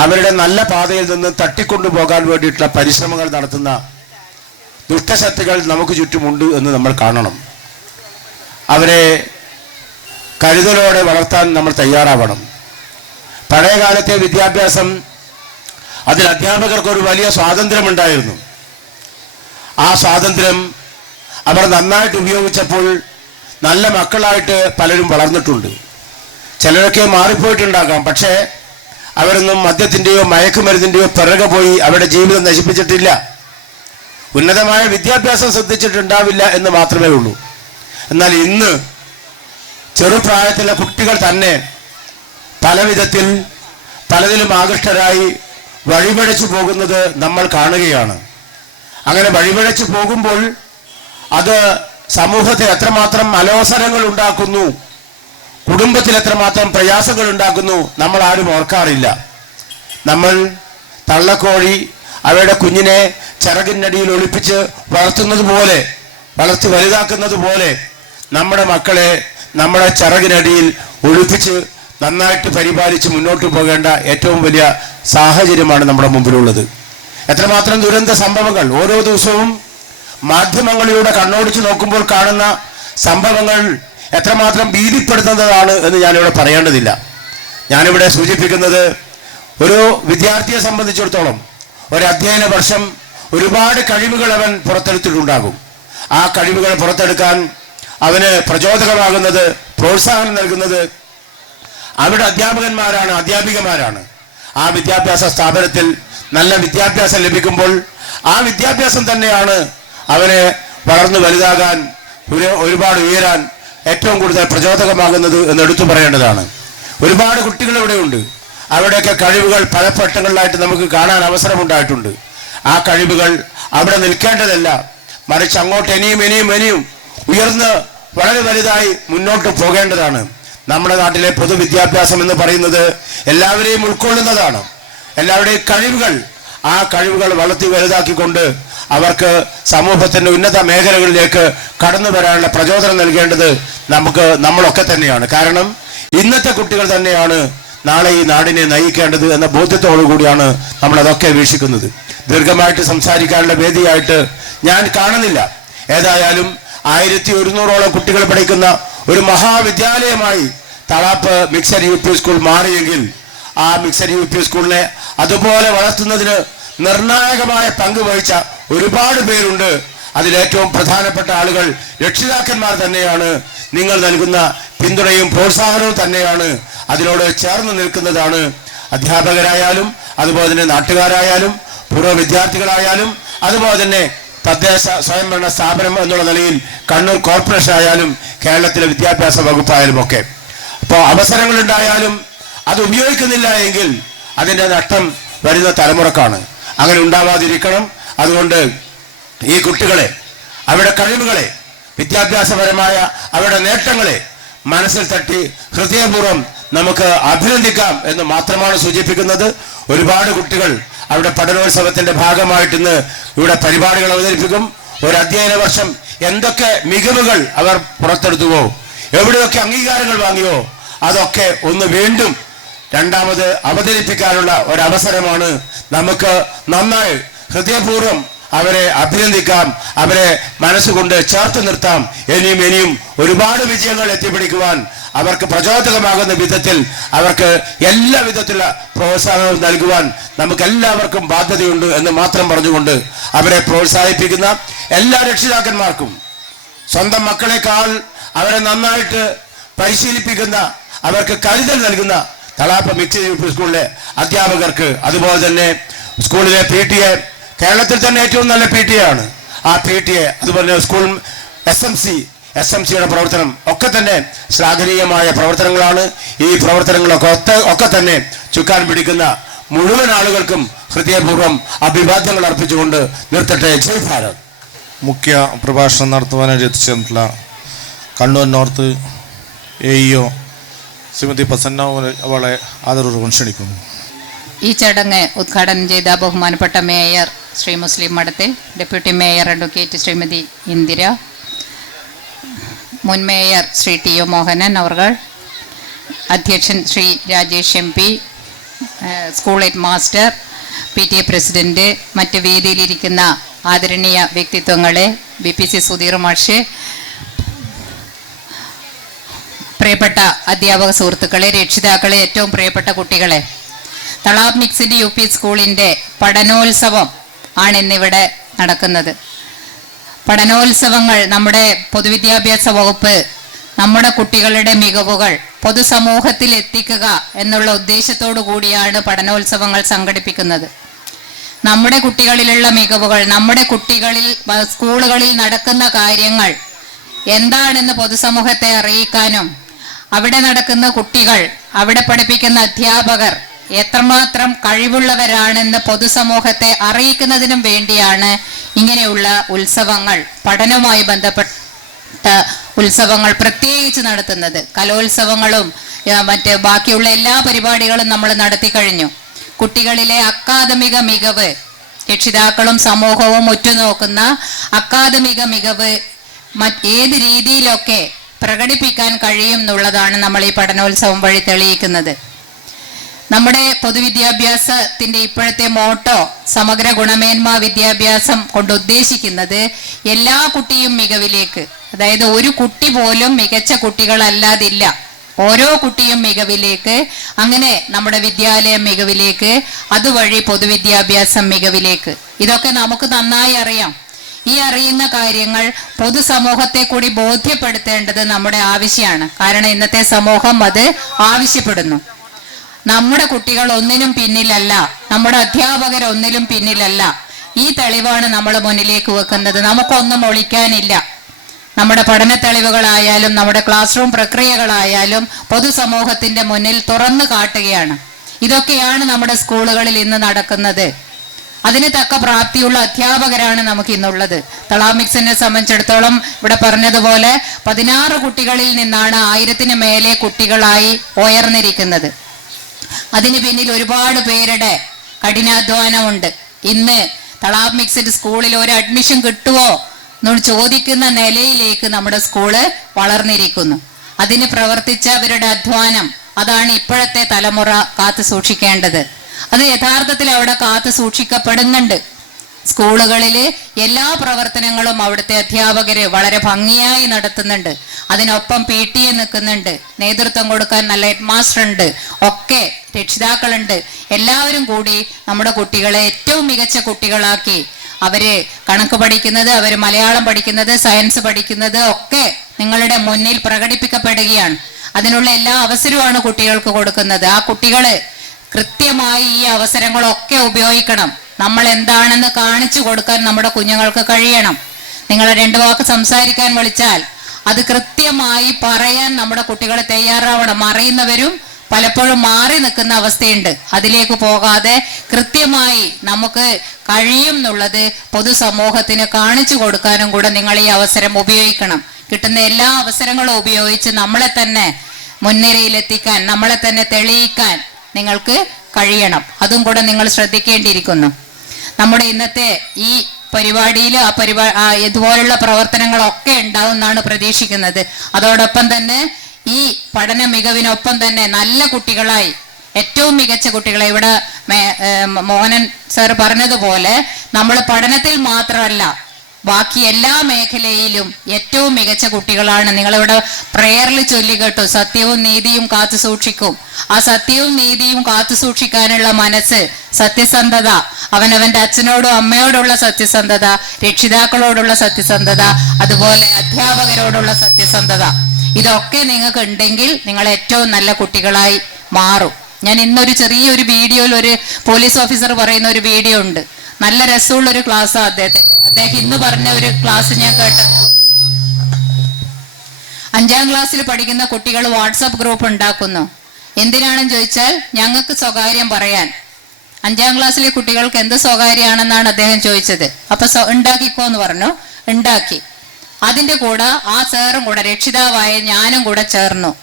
അവരുടെ നല്ല പാതയിൽ നിന്ന് തട്ടിക്കൊണ്ടുപോകാൻ വേണ്ടിയിട്ടുള്ള പരിശ്രമങ്ങൾ നടത്തുന്ന ദുഷ്ടശക്തികൾ നമുക്ക് ചുറ്റുമുണ്ട് എന്ന് നമ്മൾ കാണണം. അവരെ കരുതലോടെ വളർത്താൻ നമ്മൾ തയ്യാറാവണം. പഴയ കാലത്തെ വിദ്യാഭ്യാസം, അതിൽ അധ്യാപകർക്ക് ഒരു വലിയ സ്വാതന്ത്ര്യമുണ്ടായിരുന്നു. ആ സ്വാതന്ത്ര്യം അവർ നന്നായിട്ട് ഉപയോഗിച്ചപ്പോൾ നല്ല മക്കളായിട്ട് പലരും വളർന്നിട്ടുണ്ട്. ചിലരൊക്കെ മാറിപ്പോയിട്ടുണ്ടാകാം, പക്ഷേ അവരൊന്നും മദ്യത്തിൻ്റെയോ മയക്കുമരുന്നിൻ്റെയോ പിറകെ പോയി അവരുടെ ജീവിതം നശിപ്പിച്ചിട്ടില്ല. ഉന്നതമായ വിദ്യാഭ്യാസം ശ്രദ്ധിച്ചിട്ടുണ്ടാവില്ല എന്ന് മാത്രമേ ഉള്ളൂ. എന്നാൽ ഇന്ന് ചെറുപ്രായത്തിലെ കുട്ടികൾ തന്നെ പലവിധത്തിൽ പലതിലും ആകൃഷ്ടരായി വഴിപഴച്ചു പോകുന്നത് നമ്മൾ കാണുകയാണ്. അങ്ങനെ വഴിപഴച്ചു പോകുമ്പോൾ അത് സമൂഹത്തിൽ എത്രമാത്രം അലോസരങ്ങൾ ഉണ്ടാക്കുന്നു, കുടുംബത്തിൽ എത്രമാത്രം പ്രയാസങ്ങൾ ഉണ്ടാക്കുന്നു, നമ്മൾ ആരും ഓർക്കാറില്ല. നമ്മൾ തള്ളക്കോഴി അവയുടെ കുഞ്ഞിനെ ചിറകിനടിയിൽ ഒളിപ്പിച്ച് വളർത്തുന്നത് പോലെ, വളർത്തി വലുതാക്കുന്നത് പോലെ നമ്മുടെ മക്കളെ നമ്മുടെ ചിറകിനടിയിൽ ഒളിപ്പിച്ച് നന്നായിട്ട് പരിപാലിച്ച് മുന്നോട്ട് പോകേണ്ട ഏറ്റവും വലിയ സാഹചര്യമാണ് നമ്മുടെ മുമ്പിലുള്ളത്. എത്രമാത്രം ദുരന്ത സംഭവങ്ങൾ ഓരോ ദിവസവും മാധ്യമങ്ങളിലൂടെ കണ്ണോടിച്ച് നോക്കുമ്പോൾ കാണുന്ന സംഭവങ്ങൾ എത്രമാത്രം ഭീതിപ്പെടുത്തുന്നതാണ് എന്ന് ഞാനിവിടെ പറയേണ്ടതില്ല. ഞാനിവിടെ സൂചിപ്പിക്കുന്നത്, ഒരു വിദ്യാർത്ഥിയെ സംബന്ധിച്ചിടത്തോളം ഒരു അധ്യയന വർഷം ഒരുപാട് കഴിവുകൾ അവൻ പുറത്തെടുത്തിട്ടുണ്ടാകും. ആ കഴിവുകൾ പുറത്തെടുക്കാൻ അവന് പ്രചോദകമാകുന്നത്, പ്രോത്സാഹനം നൽകുന്നത് അവരുടെ അധ്യാപകന്മാരാണ്, അധ്യാപികമാരാണ്. ആ വിദ്യാഭ്യാസ സ്ഥാപനത്തിൽ നല്ല വിദ്യാഭ്യാസം ലഭിക്കുമ്പോൾ ആ വിദ്യാഭ്യാസം തന്നെയാണ് അവനെ വളർന്നു വലുതാകാൻ, ഒരുപാട് ഉയരാൻ ഏറ്റവും കൂടുതൽ പ്രചോദകമാകുന്നത് എന്ന് എടുത്തു പറയേണ്ടതാണ്. ഒരുപാട് കുട്ടികൾ ഇവിടെയുണ്ട്. അവിടെയൊക്കെ കഴിവുകൾ പലഘട്ടങ്ങളിലായിട്ട് നമുക്ക് കാണാൻ അവസരമുണ്ടായിട്ടുണ്ട്. ആ കഴിവുകൾ അവിടെ നിൽക്കേണ്ടതല്ല, മറിച്ച് അങ്ങോട്ട് ഇനിയും ഉയർന്ന് വളരെ വലുതായി മുന്നോട്ട് പോകേണ്ടതാണ്. നമ്മുടെ നാട്ടിലെ പൊതുവിദ്യാഭ്യാസം എന്ന് പറയുന്നത് എല്ലാവരെയും ഉൾക്കൊള്ളുന്നതാണ്. എല്ലാവരുടെയും കഴിവുകൾ, ആ കഴിവുകൾ വളർത്തി വലുതാക്കിക്കൊണ്ട് അവർക്ക് സമൂഹത്തിൻ്റെ ഉന്നത മേഖലകളിലേക്ക് കടന്നു വരാനുള്ള പ്രചോദനം നൽകേണ്ടത് നമ്മളൊക്കെ തന്നെയാണ്. കാരണം ഇന്നത്തെ കുട്ടികൾ തന്നെയാണ് നാളെ ഈ നാടിനെ നയിക്കേണ്ടത് എന്ന ബോധ്യത്തോടു കൂടിയാണ് നമ്മളതൊക്കെ വീക്ഷിക്കുന്നത്. ദീർഘമായിട്ട് സംസാരിക്കാനുള്ള വേദിയായിട്ട് ഞാൻ കാണുന്നില്ല. ഏതായാലും 1100ഓളം കുട്ടികൾ പഠിക്കുന്ന ഒരു മഹാവിദ്യാലയമായി തളാപ്പ് മിക്സഡ് UP സ്കൂൾ മാറിയെങ്കിൽ ആ മിക്സഡ് UP സ്കൂളിനെ അതുപോലെ വളർത്തുന്നതിന് നിർണായകമായ പങ്ക് വഹിച്ച ഒരുപാട് പേരുണ്ട്. അതിലേറ്റവും പ്രധാനപ്പെട്ട ആളുകൾ രക്ഷിതാക്കന്മാർ തന്നെയാണ്. നിങ്ങൾ നൽകുന്ന പിന്തുണയും പ്രോത്സാഹനവും തന്നെയാണ് അതിനോട് ചേർന്ന് നിൽക്കുന്നതാണ്. അധ്യാപകരായാലും അതുപോലെ തന്നെ നാട്ടുകാരായാലും പൂർവ്വ വിദ്യാർത്ഥികളായാലും അതുപോലെ തന്നെ തദ്ദേശ സ്വയംഭരണ സ്ഥാപനം എന്നുള്ള നിലയിൽ കണ്ണൂർ കോർപ്പറേഷൻ ആയാലും കേരളത്തിലെ വിദ്യാഭ്യാസ വകുപ്പായാലും ഒക്കെ. അപ്പോൾ അവസരങ്ങളുണ്ടായാലും അത് ഉപയോഗിക്കുന്നില്ല എങ്കിൽ അതിൻ്റെ നഷ്ടം വരുന്ന തലമുറക്കാണ്. അങ്ങനെ ഉണ്ടാവാതിരിക്കണം. അതുകൊണ്ട് ഈ കുട്ടികളെ, അവരുടെ കഴിവുകളെ, വിദ്യാഭ്യാസപരമായ അവരുടെ നേട്ടങ്ങളെ മനസ്സിൽ തട്ടി ഹൃദയപൂർവ്വം നമുക്ക് അഭിനന്ദിക്കാം എന്ന് മാത്രമാണ് സൂചിപ്പിക്കുന്നത്. ഒരുപാട് കുട്ടികൾ അവരുടെ പഠനോത്സവത്തിന്റെ ഭാഗമായിട്ട് ഇന്ന് ഇവിടെ പരിപാടികൾ അവതരിപ്പിക്കും. ഒരു അധ്യയന വർഷം എന്തൊക്കെ മികവുകൾ അവർ പുറത്തെടുത്തുവോ, എവിടെയൊക്കെ അംഗീകാരങ്ങൾ വാങ്ങിയോ, അതൊക്കെ ഒന്ന് വീണ്ടും രണ്ടാമത് അവതരിപ്പിക്കാനുള്ള ഒരവസരമാണ്. നമുക്ക് നന്നായി ഹൃദയപൂർവ്വം അവരെ അഭിനന്ദിക്കാം, അവരെ മനസ്സുകൊണ്ട് ചേർത്ത് നിർത്താം. ഇനിയും ഒരുപാട് വിജയങ്ങൾ എത്തിപ്പിടിക്കുവാൻ അവർക്ക് പ്രചോദകമാകുന്ന വിധത്തിൽ അവർക്ക് എല്ലാ വിധത്തിലുള്ള പ്രോത്സാഹനവും നൽകുവാൻ നമുക്ക് എല്ലാവർക്കും ബാധ്യതയുണ്ട് എന്ന് മാത്രം പറഞ്ഞുകൊണ്ട് അവരെ പ്രോത്സാഹിപ്പിക്കുന്ന എല്ലാ രക്ഷിതാക്കന്മാർക്കും, സ്വന്തം മക്കളെക്കാൾ അവരെ നന്നായിട്ട് പരിശീലിപ്പിക്കുന്ന, അവർക്ക് കരുതൽ നൽകുന്ന തളാപ്പ് മിക്സ്ഡ് സ്കൂളിലെ അധ്യാപകർക്ക്, അതുപോലെ തന്നെ സ്കൂളിലെ PTA, കേരളത്തിൽ തന്നെ ഏറ്റവും നല്ല PTA ആണ് ആ PTA, അതുപോലെ സ്കൂൾ SMCയുടെ പ്രവർത്തനം ഒക്കെ തന്നെ ശ്ലാഘനീയമായ പ്രവർത്തനങ്ങളാണ്. ഈ പ്രവർത്തനങ്ങളൊക്കെ തന്നെ ചുക്കാൻ പിടിക്കുന്ന മുഴുവൻ ആളുകൾക്കും ഹൃദയപൂർവ്വം അഭിവാദ്യങ്ങൾ അർപ്പിച്ചുകൊണ്ട് നിർത്തട്ടെ. ജയ് ഭാരത്. മുഖ്യ പ്രഭാഷണം നടത്തുവാനായി എത്തിച്ചേർന്നിട്ടുള്ള കണ്ണൂർ നോർത്ത് AEO ശ്രീമതി പ്രസന്ന അവളെ ആദരപൂർവ്വം ക്ഷണിക്കുന്നു. ഈ ചടങ്ങ് ഉദ്ഘാടനം ചെയ്ത ബഹുമാനപ്പെട്ട മേയർ ശ്രീ മുസ്ലിം മഠത്തിൽ, deputy mayor advocate Shrimati Indira, മുൻ മേയർ ശ്രീ TO മോഹനൻ അവർ, അധ്യക്ഷൻ Shri Rajesh MP, school head master, PTA president, മറ്റ് വേദിയിലിരിക്കുന്ന ആദരണീയ വ്യക്തിത്വങ്ങളെ, BPC സുധീർ മാഷ്, പ്രിയപ്പെട്ട അധ്യാപക സുഹൃത്തുക്കളെ, രക്ഷിതാക്കളെ, ഏറ്റവും പ്രിയപ്പെട്ട കുട്ടികളെ, തളാപ്പ് മിക്സ്ഡ് UP സ്കൂളിൻ്റെ പഠനോത്സവം ആണ് ഇന്നിവിടെ നടക്കുന്നത്. പഠനോത്സവങ്ങൾ നമ്മുടെ പൊതുവിദ്യാഭ്യാസ വകുപ്പ് നമ്മുടെ കുട്ടികളുടെ മികവുകൾ പൊതുസമൂഹത്തിൽ എത്തിക്കുക എന്നുള്ള ഉദ്ദേശത്തോടു കൂടിയാണ് പഠനോത്സവങ്ങൾ സംഘടിപ്പിക്കുന്നത്. നമ്മുടെ കുട്ടികളിലുള്ള മികവുകൾ, നമ്മുടെ സ്കൂളുകളിൽ നടക്കുന്ന കാര്യങ്ങൾ എന്താണെന്ന് പൊതുസമൂഹത്തെ അറിയിക്കാനും, അവിടെ നടക്കുന്ന കുട്ടികൾ, അവിടെ പഠിപ്പിക്കുന്ന അധ്യാപകർ എത്രമാത്രം കഴിവുള്ളവരാണെന്ന് പൊതുസമൂഹത്തെ അറിയിക്കുന്നതിനും വേണ്ടിയാണ് ഇങ്ങനെയുള്ള ഉത്സവങ്ങൾ, പഠനവുമായി ബന്ധപ്പെട്ട ഉത്സവങ്ങൾ പ്രത്യേകിച്ച് നടത്തുന്നത്. കലോത്സവങ്ങളും മറ്റ് ബാക്കിയുള്ള എല്ലാ പരിപാടികളും നമ്മൾ നടത്തി കഴിഞ്ഞു. കുട്ടികളിലെ അക്കാദമിക മികവ്, രക്ഷിതാക്കളും സമൂഹവും ഉറ്റുനോക്കുന്ന അക്കാദമിക മികവ് ഏത് രീതിയിലൊക്കെ പ്രകടിപ്പിക്കാൻ കഴിയും എന്നുള്ളതാണ് നമ്മൾ ഈ പഠനോത്സവം വഴി തെളിയിക്കുന്നത്. നമ്മുടെ പൊതുവിദ്യാഭ്യാസത്തിൻ്റെ ഇപ്പോഴത്തെ മോട്ടോ സമഗ്ര ഗുണമേന്മ വിദ്യാഭ്യാസം കൊണ്ട് ഉദ്ദേശിക്കുന്നത് എല്ലാ കുട്ടിയും മികവിലേക്ക്, അതായത് ഒരു കുട്ടി പോലും മികച്ച കുട്ടികളല്ലാതില്ല, ഓരോ കുട്ടിയും മികവിലേക്ക്, അങ്ങനെ നമ്മുടെ വിദ്യാലയം മികവിലേക്ക്, അതുവഴി പൊതുവിദ്യാഭ്യാസം മികവിലേക്ക്. ഇതൊക്കെ നമുക്ക് നന്നായി അറിയാം. ഈ അറിയുന്ന കാര്യങ്ങൾ പൊതുസമൂഹത്തെ കൂടി ബോധ്യപ്പെടുത്തേണ്ടത് നമ്മുടെ ആവശ്യമാണ്. കാരണം ഇന്നത്തെ സമൂഹം അത് ആവശ്യപ്പെടുന്നു. നമ്മുടെ കുട്ടികൾ ഒന്നിനും പിന്നിലല്ല, നമ്മുടെ അധ്യാപകർ ഒന്നിലും പിന്നിലല്ല. ഈ തെളിവാണ് നമ്മൾ മുന്നിലേക്ക് വെക്കുന്നത്. നമുക്കൊന്നും ഒളിക്കാനില്ല. നമ്മുടെ പഠന തെളിവുകളായാലും നമ്മുടെ ക്ലാസ് റൂം പ്രക്രിയകളായാലും പൊതുസമൂഹത്തിന്റെ മുന്നിൽ തുറന്നു കാട്ടുകയാണ്. ഇതൊക്കെയാണ് നമ്മുടെ സ്കൂളുകളിൽ ഇന്ന് നടക്കുന്നത്. അതിന് തക്ക പ്രാപ്തിയുള്ള അധ്യാപകരാണ് നമുക്ക് ഇന്നുള്ളത്. തളാപ്പ് മിക്സിനെ സംബന്ധിച്ചിടത്തോളം ഇവിടെ പറഞ്ഞതുപോലെ 16 കുട്ടികളിൽ നിന്നാണ് 1000-ന് മേലെ കുട്ടികളായി ഉയർന്നിരിക്കുന്നത്. അതിന് പിന്നിൽ ഒരുപാട് പേരുടെ കഠിനാധ്വാനമുണ്ട്. ഇന്ന് തളാപ്പ് മിക്സ്ഡ് സ്കൂളിൽ ഒരു അഡ്മിഷൻ കിട്ടുമോ എന്ന് ചോദിക്കുന്ന നിലയിലേക്ക് നമ്മുടെ സ്കൂള് വളർന്നിരിക്കുന്നു. അതിന് പ്രവർത്തിച്ചവരുടെ അധ്വാനം, അതാണ് ഇപ്പോഴത്തെ തലമുറ കാത്തു സൂക്ഷിക്കേണ്ടത്. അത് യഥാർത്ഥത്തിൽ അവിടെ കാത്തു സൂക്ഷിക്കപ്പെടുന്നുണ്ട്. സ്കൂളുകളിൽ എല്ലാ പ്രവർത്തനങ്ങളും അവിടുത്തെ അധ്യാപകര് വളരെ ഭംഗിയായി നടത്തുന്നുണ്ട്. അതിനൊപ്പം PTA നിൽക്കുന്നുണ്ട്, നേതൃത്വം കൊടുക്കാൻ നല്ല ഹെഡ് മാസ്റ്റർ ഉണ്ട്, ഒക്കെ രക്ഷിതാക്കളുണ്ട്. എല്ലാവരും കൂടി നമ്മുടെ കുട്ടികളെ ഏറ്റവും മികച്ച കുട്ടികളാക്കി അവര് കണക്ക് പഠിക്കുന്നത്, അവര് മലയാളം പഠിക്കുന്നത്, സയൻസ് പഠിക്കുന്നത് ഒക്കെ നിങ്ങളുടെ മുന്നിൽ പ്രകടിപ്പിക്കപ്പെടുകയാണ്. അതിനുള്ള എല്ലാ അവസരവുമാണ് കുട്ടികൾക്ക് കൊടുക്കുന്നത്. ആ കുട്ടികള് കൃത്യമായി ഈ അവസരങ്ങളൊക്കെ ഉപയോഗിക്കണം. നമ്മൾ എന്താണെന്ന് കാണിച്ചു കൊടുക്കാൻ നമ്മുടെ കുഞ്ഞുങ്ങൾക്ക് കഴിയണം. നിങ്ങളെ 2 വാക്ക് സംസാരിക്കാൻ വിളിച്ചാൽ അത് കൃത്യമായി പറയാൻ നമ്മുടെ കുട്ടികൾ തയ്യാറാവണം. അറിയുന്നവരും പലപ്പോഴും മാറി നിൽക്കുന്ന അവസ്ഥയുണ്ട്. അതിലേക്ക് പോകാതെ കൃത്യമായി നമുക്ക് കഴിയും എന്നുള്ളത് പൊതുസമൂഹത്തിന് കാണിച്ചു കൊടുക്കാനും കൂടെ നിങ്ങൾ ഈ അവസരം ഉപയോഗിക്കണം. കിട്ടുന്ന എല്ലാ അവസരങ്ങളും ഉപയോഗിച്ച് നമ്മളെ തന്നെ മുൻനിരയിലെത്തിക്കാൻ, നമ്മളെ തന്നെ തെളിയിക്കാൻ നിങ്ങൾക്ക് കഴിയണം. അതും കൂടെ നിങ്ങൾ ശ്രദ്ധിക്കേണ്ടിയിരിക്കുന്നു. നമ്മുടെ ഇന്നത്തെ ഈ പരിപാടിയിൽ ഇതുപോലുള്ള പ്രവർത്തനങ്ങളൊക്കെ ഉണ്ടാവും എന്നാണ് പ്രതീക്ഷിക്കുന്നത്. അതോടൊപ്പം തന്നെ ഈ പഠന മികവിനൊപ്പം തന്നെ നല്ല കുട്ടികളായി, ഏറ്റവും മികച്ച കുട്ടികളെ, ഇവിടെ മോഹനൻ സാർ പറഞ്ഞതുപോലെ നമ്മൾ പഠനത്തിൽ മാത്രമല്ല ബാക്കി എല്ലാ മേഖലയിലും ഏറ്റവും മികച്ച കുട്ടികളാണ്. നിങ്ങളിവിടെ പ്രേയറിൽ ചൊല്ലി കേട്ടു, സത്യവും നീതിയും കാത്തു സൂക്ഷിക്കും. ആ സത്യവും നീതിയും കാത്തു സൂക്ഷിക്കാനുള്ള മനസ്സ്, സത്യസന്ധത, അവനവന്റെ അച്ഛനോടും അമ്മയോടുള്ള സത്യസന്ധത, രക്ഷിതാക്കളോടുള്ള സത്യസന്ധത, അതുപോലെ അധ്യാപകരോടുള്ള സത്യസന്ധത, ഇതൊക്കെ നിങ്ങൾക്ക് ഉണ്ടെങ്കിൽ നിങ്ങൾ ഏറ്റവും നല്ല കുട്ടികളായി മാറും. ഞാൻ ഇന്നൊരു ചെറിയൊരു വീഡിയോയിൽ ഒരു പോലീസ് ഓഫീസർ പറയുന്ന ഒരു വീഡിയോ ഉണ്ട്. നല്ല രസമുള്ള ഒരു ക്ലാസ്സാണ് അദ്ദേഹത്തിന്റെ. അദ്ദേഹം ഇന്ന് പറഞ്ഞ ഒരു ക്ലാസ് ഞാൻ കേട്ടത്, 5ാം ക്ലാസ്സിൽ പഠിക്കുന്ന കുട്ടികൾ വാട്സപ്പ് ഗ്രൂപ്പ് ഉണ്ടാക്കുന്നു. എന്തിനാണെന്ന് ചോദിച്ചാൽ ഞങ്ങൾക്ക് സ്വകാര്യം പറയാൻ. 5ാം ക്ലാസ്സിലെ കുട്ടികൾക്ക് എന്ത് സ്വകാര്യമാണെന്നാണ് അദ്ദേഹം ചോദിച്ചത്. അപ്പൊ ഉണ്ടാക്കിക്കോ എന്ന് പറഞ്ഞു, ഉണ്ടാക്കി. അതിന്റെ കൂടെ ആ സാറും കൂടെ, രക്ഷിതാവായ ഞാനും കൂടെ ചേർന്നു.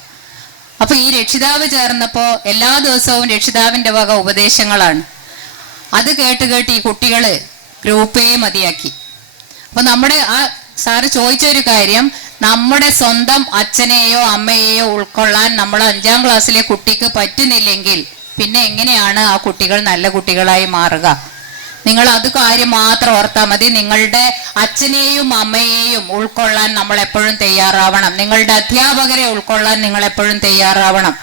അപ്പൊ ഈ രക്ഷിതാവ് ചേർന്നപ്പോ എല്ലാ ദിവസവും രക്ഷിതാവിന്റെ വക ഉപദേശങ്ങളാണ്. അത് കേട്ട് ഈ കുട്ടികള് ഗ്രൂപ്പേ മതിയാക്കി. അപ്പൊ നമ്മുടെ ആ സാറ് ചോദിച്ചൊരു കാര്യം, നമ്മുടെ സ്വന്തം അച്ഛനെയോ അമ്മയെയോ ഉൾക്കൊള്ളാൻ നമ്മൾ 5ാം ക്ലാസ്സിലെ കുട്ടിക്ക് പറ്റുന്നില്ലെങ്കിൽ പിന്നെ എങ്ങനെയാണ് ആ കുട്ടികൾ നല്ല കുട്ടികളായി മാറുക? നിങ്ങൾ അത് കാര്യം മാത്രം ഓർത്താൽ മതി. നിങ്ങളുടെ അച്ഛനെയും അമ്മയെയും ഉൾക്കൊള്ളാൻ നമ്മൾ എപ്പോഴും തയ്യാറാവണം. നിങ്ങളുടെ അധ്യാപകരെ ഉൾക്കൊള്ളാൻ നിങ്ങൾ എപ്പോഴും തയ്യാറാവണം.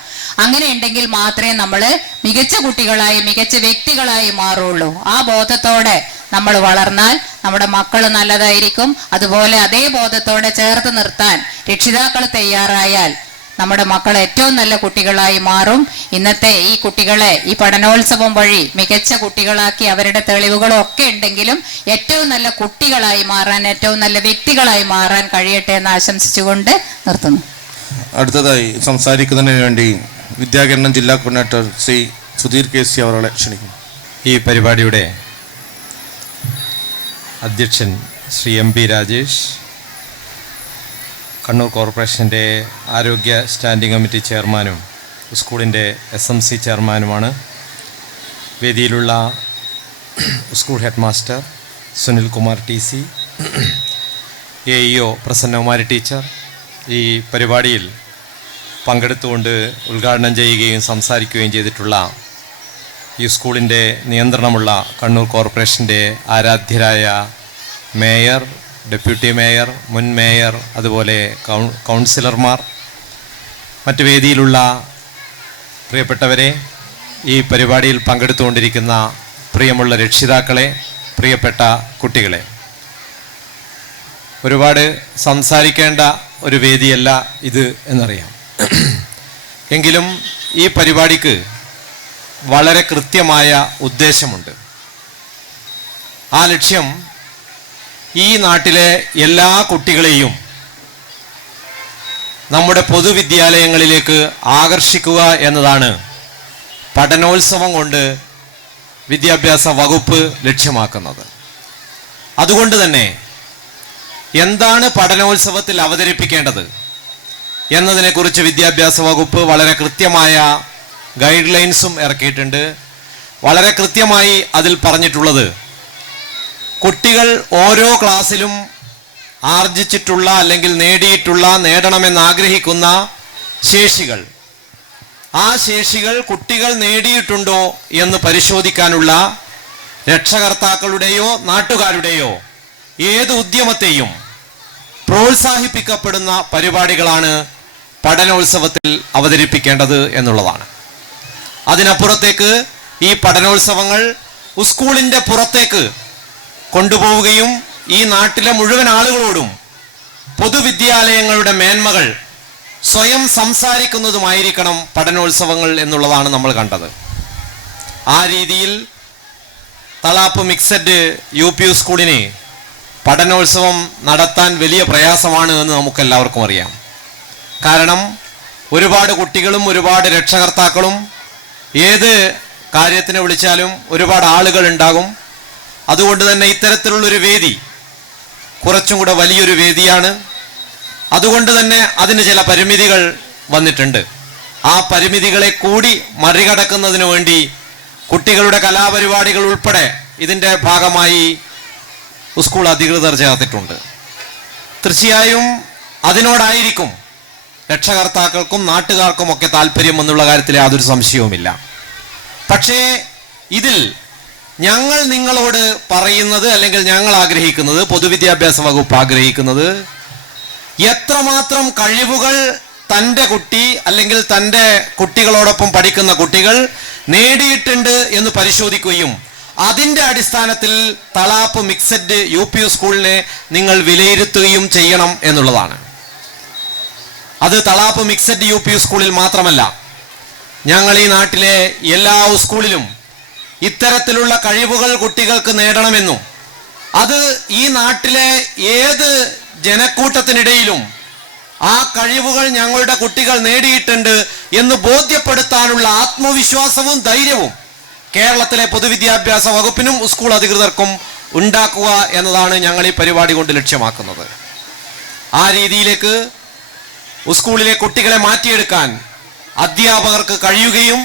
അങ്ങനെ ഉണ്ടെങ്കിൽ മാത്രമേ നമ്മൾ മികച്ച കുട്ടികളായി, മികച്ച വ്യക്തികളായി മാറുള്ളൂ. ആ ബോധത്തോടെ നമ്മൾ വളർന്നാൽ നമ്മുടെ മക്കൾ നല്ലതായിരിക്കും. അതുപോലെ അതേ ബോധത്തോടെ ചേർത്ത് നിർത്താൻ രക്ഷിതാക്കൾ തയ്യാറായാൽ നമ്മുടെ മക്കൾ ഏറ്റവും നല്ല കുട്ടികളായി മാറും. ഇന്നത്തെ ഈ കുട്ടികളെ ഈ പഠനോത്സവം വഴി മികച്ച കുട്ടികളാക്കി അവരുടെ തെളിവുകളും ഒക്കെ ഉണ്ടെങ്കിലും ഏറ്റവും നല്ല കുട്ടികളായി മാറാൻ, ഏറ്റവും നല്ല വ്യക്തികളായി മാറാൻ കഴിയട്ടെ എന്ന് ആശംസിച്ചുകൊണ്ട് നിർത്തുന്നു. അടുത്തതായി സംസാരിക്കുന്നതിന് വേണ്ടി വിദ്യാകരണം ജില്ലാ കോർഡിനേറ്റർ ശ്രീ സുധീർ KC അവരെ ക്ഷണിക്കുന്നു. ഈ പരിപാടിയുടെ അധ്യക്ഷൻ ശ്രീ MP രാജേഷ്, കണ്ണൂർ കോർപ്പറേഷൻ്റെ ആരോഗ്യ സ്റ്റാൻഡിംഗ് കമ്മിറ്റി ചെയർമാനും സ്കൂളിൻ്റെ SMC ചെയർമാനുമാണ്. വേദിയിലുള്ള school head master Sunil Kumar TC, AEO Prasannakumari teacher, ഈ പരിപാടിയിൽ പങ്കെടുത്തുകൊണ്ട് ഉദ്ഘാടനം ചെയ്യുകയും സംസാരിക്കുകയും ചെയ്തിട്ടുള്ള ഈ സ്കൂളിൻ്റെ നിയന്ത്രണമുള്ള കണ്ണൂർ കോർപ്പറേഷൻ്റെ ആരാധ്യരായ മേയർ, ഡെപ്യൂട്ടി മേയർ, മുൻ മേയർ, അതുപോലെ കൗൺസിലർമാർ, മറ്റു വേദിയിലുള്ള പ്രിയപ്പെട്ടവരെ, ഈ പരിപാടിയിൽ പങ്കെടുത്തുകൊണ്ടിരിക്കുന്ന പ്രിയമുള്ള രക്ഷിതാക്കളെ, പ്രിയപ്പെട്ട കുട്ടികളെ, ഒരുപാട് സംസാരിക്കേണ്ട ഒരു വേദിയല്ല ഇത് എന്നറിയാം. എങ്കിലും ഈ പരിപാടിക്ക് വളരെ കൃത്യമായ ഉദ്ദേശമുണ്ട്. ആ ലക്ഷ്യം ഈ നാട്ടിലെ എല്ലാ കുട്ടികളെയും നമ്മുടെ പൊതുവിദ്യാലയങ്ങളിലേക്ക് ആകർഷിക്കുക എന്നതാണ് പഠനോത്സവം കൊണ്ട് വിദ്യാഭ്യാസ വകുപ്പ് ലക്ഷ്യമാക്കുന്നത്. അതുകൊണ്ട് തന്നെ എന്താണ് പഠനോത്സവത്തിൽ അവതരിപ്പിക്കേണ്ടത് എന്നതിനെക്കുറിച്ച് വിദ്യാഭ്യാസ വകുപ്പ് വളരെ കൃത്യമായ ഗൈഡ് ലൈൻസും ഇറക്കിയിട്ടുണ്ട്. വളരെ കൃത്യമായി അതിൽ പറഞ്ഞിട്ടുള്ളത്, കുട്ടികൾ ഓരോ ക്ലാസ്സിലും ആർജിച്ചിട്ടുള്ള അല്ലെങ്കിൽ നേടിയിട്ടുള്ള, നേടണമെന്നാഗ്രഹിക്കുന്ന ശേഷികൾ, ആ ശേഷികൾ കുട്ടികൾ നേടിയിട്ടുണ്ടോ എന്ന് പരിശോധിക്കാനുള്ള രക്ഷകർത്താക്കളുടെയോ നാട്ടുകാരുടെയോ ഏത് ഉദ്യമത്തെയും പ്രോത്സാഹിപ്പിക്കപ്പെടുന്ന പരിപാടികളാണ് പഠനോത്സവത്തിൽ അവതരിപ്പിക്കേണ്ടത് എന്നുള്ളതാണ്. അതിനപ്പുറത്തേക്ക് ഈ പഠനോത്സവങ്ങൾ സ്കൂളിൻ്റെ പുറത്തേക്ക് കൊണ്ടുപോവുകയും ഈ നാട്ടിലെ മുഴുവൻ ആളുകളോടും പൊതുവിദ്യാലയങ്ങളുടെ മേന്മകൾ സ്വയം സംസാരിക്കുന്നതുമായിരിക്കണം പഠനോത്സവങ്ങൾ എന്നുള്ളതാണ് നമ്മൾ കണ്ടത്. ആ രീതിയിൽ തളാപ്പ് മിക്സഡ് UP സ്കൂളിന് പഠനോത്സവം നടത്താൻ വലിയ പ്രയാസമാണ് എന്ന് നമുക്കെല്ലാവർക്കും അറിയാം. കാരണം ഒരുപാട് കുട്ടികളും ഒരുപാട് രക്ഷകർത്താക്കളും ഏത് കാര്യത്തിന് വിളിച്ചാലും ഒരുപാട് ആളുകൾ ഉണ്ടാകും. അതുകൊണ്ട് തന്നെ ഇത്തരത്തിലുള്ളൊരു വേദി കുറച്ചും കൂടെ വലിയൊരു വേദിയാണ്. അതുകൊണ്ട് തന്നെ അതിന് ചില പരിമിതികൾ വന്നിട്ടുണ്ട്. ആ പരിമിതികളെ കൂടി മറികടക്കുന്നതിന് വേണ്ടി കുട്ടികളുടെ കലാപരിപാടികൾ ഉൾപ്പെടെ ഇതിൻ്റെ ഭാഗമായി സ്കൂൾ അധികൃതർ ചേർത്തിട്ടുണ്ട്. തീർച്ചയായും അതിനോടായിരിക്കും രക്ഷകർത്താക്കൾക്കും നാട്ടുകാർക്കും ഒക്കെ താല്പര്യം എന്നുള്ള കാര്യത്തിൽ യാതൊരു സംശയവുമില്ല. പക്ഷേ ഇതിൽ ഞങ്ങൾ നിങ്ങളോട് പറയുന്നത്, അല്ലെങ്കിൽ ഞങ്ങൾ ആഗ്രഹിക്കുന്നത്, പൊതുവിദ്യാഭ്യാസ വകുപ്പ് ആഗ്രഹിക്കുന്നത്, എത്രമാത്രം കഴിവുകൾ തൻ്റെ കുട്ടി അല്ലെങ്കിൽ തൻ്റെ കുട്ടികളോടൊപ്പം പഠിക്കുന്ന കുട്ടികൾ നേടിയിട്ടുണ്ട് എന്ന് പരിശോധിക്കുകയും അതിൻ്റെ അടിസ്ഥാനത്തിൽ തളാപ്പ് മിക്സഡ് UP സ്കൂളിനെ നിങ്ങൾ വിലയിരുത്തുകയും ചെയ്യണം എന്നുള്ളതാണ്. അത് തളാപ്പ് മിക്സഡ് UP സ്കൂളിൽ മാത്രമല്ല, ഞങ്ങൾ ഈ നാട്ടിലെ എല്ലാ സ്കൂളിലും ഇത്തരത്തിലുള്ള കഴിവുകൾ കുട്ടികൾക്ക് നേടണമെന്നും അത് ഈ നാട്ടിലെ ഏത് ജനക്കൂട്ടത്തിനിടയിലും ആ കഴിവുകൾ ഞങ്ങളുടെ കുട്ടികൾ നേടിയിട്ടുണ്ട് എന്ന് ബോധ്യപ്പെടുത്താനുള്ള ആത്മവിശ്വാസവും ധൈര്യവും കേരളത്തിലെ പൊതുവിദ്യാഭ്യാസ വകുപ്പിനും സ്കൂൾ അധികൃതർക്കും ഉണ്ടാക്കുക എന്നതാണ് ഞങ്ങൾ ഈ പരിപാടി കൊണ്ട് ലക്ഷ്യമാക്കുന്നത്. ആ രീതിയിലേക്ക് സ്കൂളിലെ കുട്ടികളെ മാറ്റിയെടുക്കാൻ അധ്യാപകർക്ക് കഴിയുകയും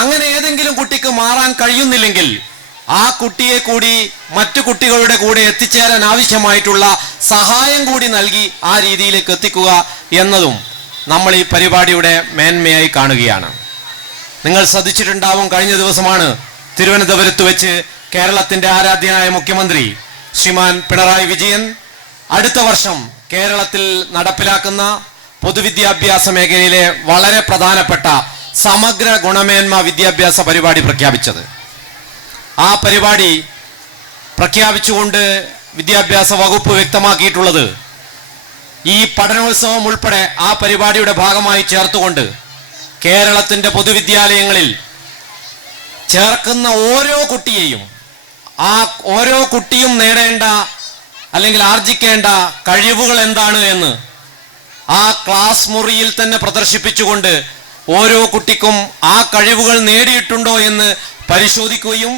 അങ്ങനെ ഏതെങ്കിലും കുട്ടിക്ക് മാറാൻ കഴിയുന്നില്ലെങ്കിൽ ആ കുട്ടിയെ കൂടി മറ്റു കുട്ടികളുടെ കൂടെ എത്തിച്ചേരാൻ ആവശ്യമായിട്ടുള്ള സഹായം കൂടി നൽകി ആ രീതിയിലേക്ക് എത്തിക്കുക എന്നതും നമ്മൾ ഈ പരിപാടിയുടെ മേന്മയായി കാണുകയാണ്. നിങ്ങൾ ശ്രദ്ധിച്ചിട്ടുണ്ടാവും, കഴിഞ്ഞ ദിവസമാണ് തിരുവനന്തപുരത്ത് വെച്ച് കേരളത്തിന്റെ ആരാധ്യനായ മുഖ്യമന്ത്രി ശ്രീമാൻ പിണറായി വിജയൻ അടുത്ത വർഷം കേരളത്തിൽ നടപ്പിലാക്കുന്ന പൊതുവിദ്യാഭ്യാസ മേഖലയിലെ വളരെ പ്രധാനപ്പെട്ട സമഗ്ര ഗുണമേന്മ വിദ്യാഭ്യാസ പരിപാടി പ്രഖ്യാപിച്ചത്. ആ പരിപാടി പ്രഖ്യാപിച്ചുകൊണ്ട് വിദ്യാഭ്യാസ വകുപ്പ് വ്യക്തമാക്കിയിട്ടുള്ളത്, ഈ പഠനോത്സവം ഉൾപ്പെടെ ആ പരിപാടിയുടെ ഭാഗമായി ചേർത്തുകൊണ്ട് കേരളത്തിൻ്റെ പൊതുവിദ്യാലയങ്ങളിൽ ചേർക്കുന്ന ഓരോ കുട്ടിയെയും ആ ഓരോ കുട്ടിയും നേടേണ്ട അല്ലെങ്കിൽ ആർജിക്കേണ്ട കഴിവുകൾ എന്താണ് എന്ന് ആ ക്ലാസ് മുറിയിൽ തന്നെ പ്രദർശിപ്പിച്ചുകൊണ്ട് ഓരോ കുട്ടിക്കും ആ കഴിവുകൾ നേടിയിട്ടുണ്ടോ എന്ന് പരിശോധിക്കുകയും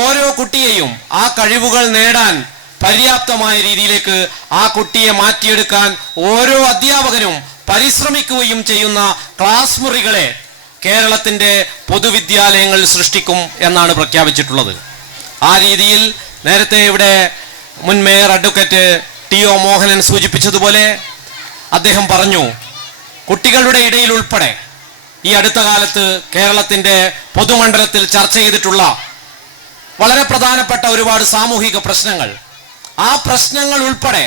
ഓരോ കുട്ടിയെയും ആ കഴിവുകൾ നേടാൻ പര്യാപ്തമായ രീതിയിലേക്ക് ആ കുട്ടിയെ മാറ്റിയെടുക്കാൻ ഓരോ അധ്യാപകനും പരിശ്രമിക്കുകയും ചെയ്യുന്ന ക്ലാസ് മുറികളെ കേരളത്തിൻ്റെ പൊതുവിദ്യാലയങ്ങൾ സൃഷ്ടിക്കും എന്നാണ് പ്രഖ്യാപിച്ചിട്ടുള്ളത്. ആ രീതിയിൽ നേരത്തെ ഇവിടെ മുൻ മേയർ അഡ്വക്കേറ്റ് TO മോഹനൻ സൂചിപ്പിച്ചതുപോലെ അദ്ദേഹം പറഞ്ഞു, കുട്ടികളുടെ ഇടയിൽ ഉൾപ്പെടെ ഈ അടുത്ത കാലത്ത് കേരളത്തിൻ്റെ പൊതുമണ്ഡലത്തിൽ ചർച്ച ചെയ്തിട്ടുള്ള വളരെ പ്രധാനപ്പെട്ട ഒരുപാട് സാമൂഹിക പ്രശ്നങ്ങൾ, ആ പ്രശ്നങ്ങൾ ഉൾപ്പെടെ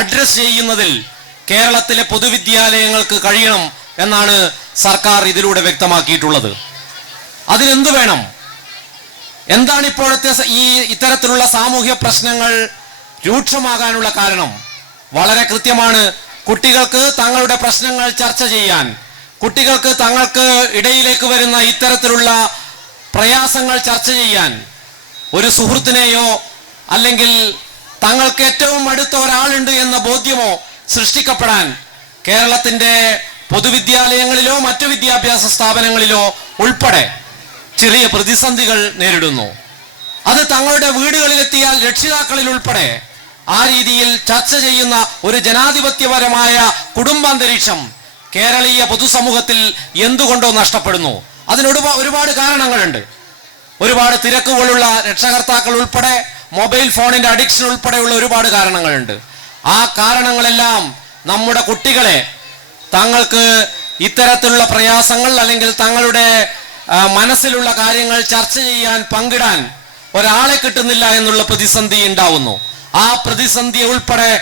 അഡ്രസ് ചെയ്യുന്നതിൽ കേരളത്തിലെ പൊതുവിദ്യാലയങ്ങൾക്ക് കഴിയണം എന്നാണ് സർക്കാർ ഇതിലൂടെ വ്യക്തമാക്കിയിട്ടുള്ളത്. അതിനെന്ത് വേണം? എന്താണ് ഇപ്പോഴത്തെ ഇത്തരത്തിലുള്ള സാമൂഹ്യ പ്രശ്നങ്ങൾ രൂക്ഷമാകാനുള്ള കാരണം? വളരെ കൃത്യമാണ്. കുട്ടികൾക്ക് തങ്ങളുടെ പ്രശ്നങ്ങൾ ചർച്ച ചെയ്യാൻ, കുട്ടികൾക്ക് തങ്ങൾക്ക് ഇടയിലേക്ക് വരുന്ന ഇത്തരത്തിലുള്ള പ്രയാസങ്ങൾ ചർച്ച ചെയ്യാൻ ഒരു സുഹൃത്തിനെയോ അല്ലെങ്കിൽ തങ്ങൾക്ക് ഏറ്റവും അടുത്ത ഒരാളുണ്ട് എന്ന ബോധ്യമോ സൃഷ്ടിക്കപ്പെടാൻ കേരളത്തിൻ്റെ പൊതുവിദ്യാലയങ്ങളിലോ മറ്റു വിദ്യാഭ്യാസ സ്ഥാപനങ്ങളിലോ ഉൾപ്പെടെ ചെറിയ പ്രതിസന്ധികൾ നേരിടുന്നു. അത് തങ്ങളുടെ വീടുകളിലെത്തിയാൽ രക്ഷിതാക്കളിൽ ഉൾപ്പെടെ ആ രീതിയിൽ ചർച്ച ചെയ്യുന്ന ഒരു ജനാധിപത്യപരമായ കുടുംബാന്തരീക്ഷം കേരളീയ പൊതുസമൂഹത്തിൽ എന്തുകൊണ്ടോ നഷ്ടപ്പെടുന്നു. അതിന് ഒരുപാട് കാരണങ്ങളുണ്ട്. ഒരുപാട് തിരക്കുകളുള്ള രക്ഷകർത്താക്കൾ ഉൾപ്പെടെ മൊബൈൽ ഫോണിന്റെ അഡിക്ഷൻ ഉൾപ്പെടെയുള്ള ഒരുപാട് കാരണങ്ങളുണ്ട്. ആ കാരണങ്ങളെല്ലാം നമ്മുടെ കുട്ടികളെ തങ്ങൾക്ക് ഇത്തരത്തിലുള്ള പ്രയാസങ്ങൾ അല്ലെങ്കിൽ തങ്ങളുടെ മനസ്സിലുള്ള കാര്യങ്ങൾ ചർച്ച ചെയ്യാൻ പങ്കിടാൻ ഒരാളെ കിട്ടുന്നില്ല എന്നുള്ള പ്രതിസന്ധി ഉണ്ടാവുന്നു. ആ പ്രതിസന്ധിയെ ഉൾപ്പെടെ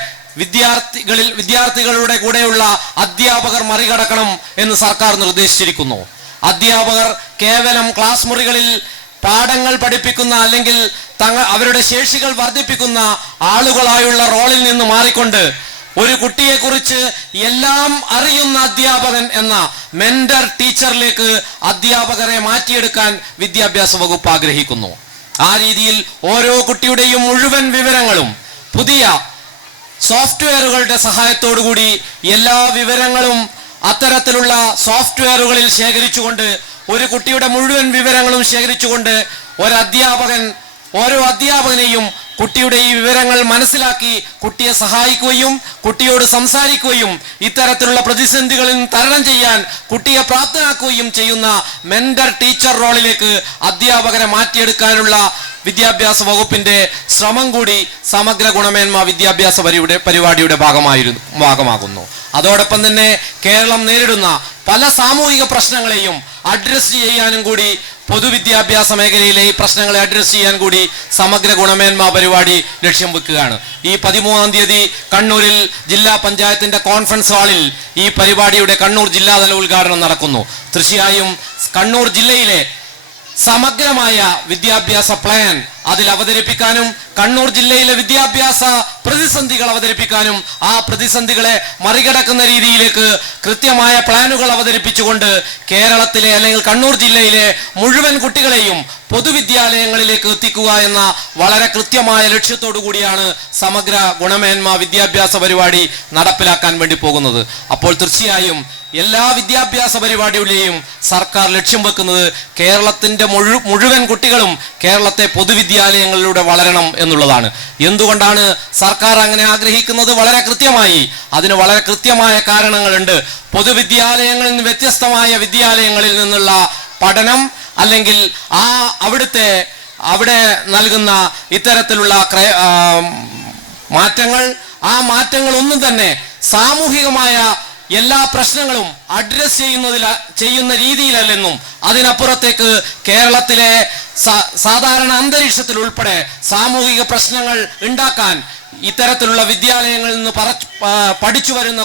വിദ്യാർത്ഥികളുടെ കൂടെയുള്ള അധ്യാപകർ മറികടക്കണം എന്ന് സർക്കാർ നിർദ്ദേശിച്ചിരിക്കുന്നു. അധ്യാപകർ കേവലം ക്ലാസ് മുറികളിൽ പാഠങ്ങൾ പഠിപ്പിക്കുന്ന അല്ലെങ്കിൽ അവരുടെ ശേഷികൾ വർദ്ധിപ്പിക്കുന്ന ആളുകളായുള്ള റോളിൽ നിന്ന് മാറിക്കൊണ്ട് ഒരു കുട്ടിയെക്കുറിച്ച് എല്ലാം അറിയുന്ന അധ്യാപകൻ എന്ന മെന്റർ ടീച്ചറിലേക്ക് അധ്യാപകരെ മാറ്റിയെടുക്കാൻ വിദ്യാഭ്യാസ വകുപ്പ് ആഗ്രഹിക്കുന്നു. ആ രീതിയിൽ ഓരോ കുട്ടിയുടെയും മുഴുവൻ വിവരങ്ങളും പുതിയ സോഫ്റ്റ്വെയറുകളുടെ സഹായത്തോടുകൂടി എല്ലാ വിവരങ്ങളും അത്തരത്തിലുള്ള സോഫ്റ്റ്വെയറുകളിൽ ശേഖരിച്ചുകൊണ്ട് ഒരു കുട്ടിയുടെ മുഴുവൻ വിവരങ്ങളും ശേഖരിച്ചുകൊണ്ട് ഓരോ അധ്യാപകനെയും കുട്ടിയുടെ ഈ വിവരങ്ങൾ മനസ്സിലാക്കി കുട്ടിയെ സഹായിക്കുകയും കുട്ടിയോട് സംസാരിക്കുകയും ഇത്തരത്തിലുള്ള പ്രതിസന്ധികളിൽ തരണം ചെയ്യാൻ കുട്ടിയെ പ്രാപ്തനാക്കുകയും ചെയ്യുന്ന മെന്റർ ടീച്ചർ റോളിലേക്ക് അധ്യാപകരെ മാറ്റിയെടുക്കാനുള്ള വിദ്യാഭ്യാസ വകുപ്പിന്റെ ശ്രമം കൂടി സമഗ്ര ഗുണമേന്മ വിദ്യാഭ്യാസ പരിപാടിയുടെ ഭാഗമാകുന്നു. അതോടൊപ്പം തന്നെ കേരളം നേരിടുന്ന പല സാമൂഹിക പ്രശ്നങ്ങളെയും അഡ്രസ് ചെയ്യാനും കൂടി പൊതുവിദ്യാഭ്യാസ മേഖലയിലെ ഈ പ്രശ്നങ്ങളെ അഡ്രസ് ചെയ്യാൻ കൂടി സമഗ്ര ഗുണമേന്മ പരിപാടി ലക്ഷ്യം വെക്കുകയാണ്. ഈ 13-ാം തീയതി കണ്ണൂരിൽ ജില്ലാ പഞ്ചായത്തിന്റെ കോൺഫറൻസ് ഹാളിൽ ഈ പരിപാടിയുടെ കണ്ണൂർ ജില്ലാതല ഉദ്ഘാടനം നടക്കുന്നു. തീർച്ചയായും കണ്ണൂർ ജില്ലയിലെ സമഗ്രമായ വിദ്യാഭ്യാസ പ്ലാൻ അതിൽ അവതരിപ്പിക്കാനും കണ്ണൂർ ജില്ലയിലെ വിദ്യാഭ്യാസ പ്രതിസന്ധികൾ അവതരിപ്പിക്കാനും ആ പ്രതിസന്ധികളെ മറികടക്കുന്ന രീതിയിലേക്ക് കൃത്യമായ പ്ലാനുകൾ അവതരിപ്പിച്ചുകൊണ്ട് കേരളത്തിലെ അല്ലെങ്കിൽ കണ്ണൂർ ജില്ലയിലെ മുഴുവൻ കുട്ടികളെയും പൊതുവിദ്യാലയങ്ങളിലേക്ക് എത്തിക്കുക എന്ന വളരെ കൃത്യമായ ലക്ഷ്യത്തോടു കൂടിയാണ് സമഗ്ര ഗുണമേന്മ വിദ്യാഭ്യാസ പരിപാടി നടപ്പിലാക്കാൻ വേണ്ടി പോകുന്നത്. അപ്പോൾ തീർച്ചയായും എല്ലാ വിദ്യാഭ്യാസ പരിപാടികളെയും സർക്കാർ ലക്ഷ്യം വെക്കുന്നത് കേരളത്തിന്റെ മുഴുവൻ കുട്ടികളും കേരളത്തെ പൊതുവിദ്യാലയങ്ങളിലൂടെ വളരണം എന്നുള്ളതാണ്. എന്തുകൊണ്ടാണ് സർക്കാർ അങ്ങനെ ആഗ്രഹിക്കുന്നത്? വളരെ കൃത്യമായി അതിന് വളരെ കൃത്യമായ കാരണങ്ങളുണ്ട്. പൊതുവിദ്യാലയങ്ങളിൽ നിന്ന് വ്യത്യസ്തമായ വിദ്യാലയങ്ങളിൽ നിന്നുള്ള പഠനം അല്ലെങ്കിൽ അവിടെ നൽകുന്ന ഇത്തരത്തിലുള്ള മാറ്റങ്ങൾ ആ മാറ്റങ്ങൾ ഒന്നും തന്നെ സാമൂഹികമായ എല്ലാ പ്രശ്നങ്ങളും അഡ്രസ് ചെയ്യുന്ന രീതിയിലല്ലെന്നും അതിനപ്പുറത്തേക്ക് കേരളത്തിലെ സാധാരണ അന്തരീക്ഷത്തിൽ ഉൾപ്പെടെ സാമൂഹിക പ്രശ്നങ്ങൾ ഉണ്ടാക്കാൻ ഇത്തരത്തിലുള്ള വിദ്യാലയങ്ങളിൽ നിന്ന് പഠിച്ചു വരുന്ന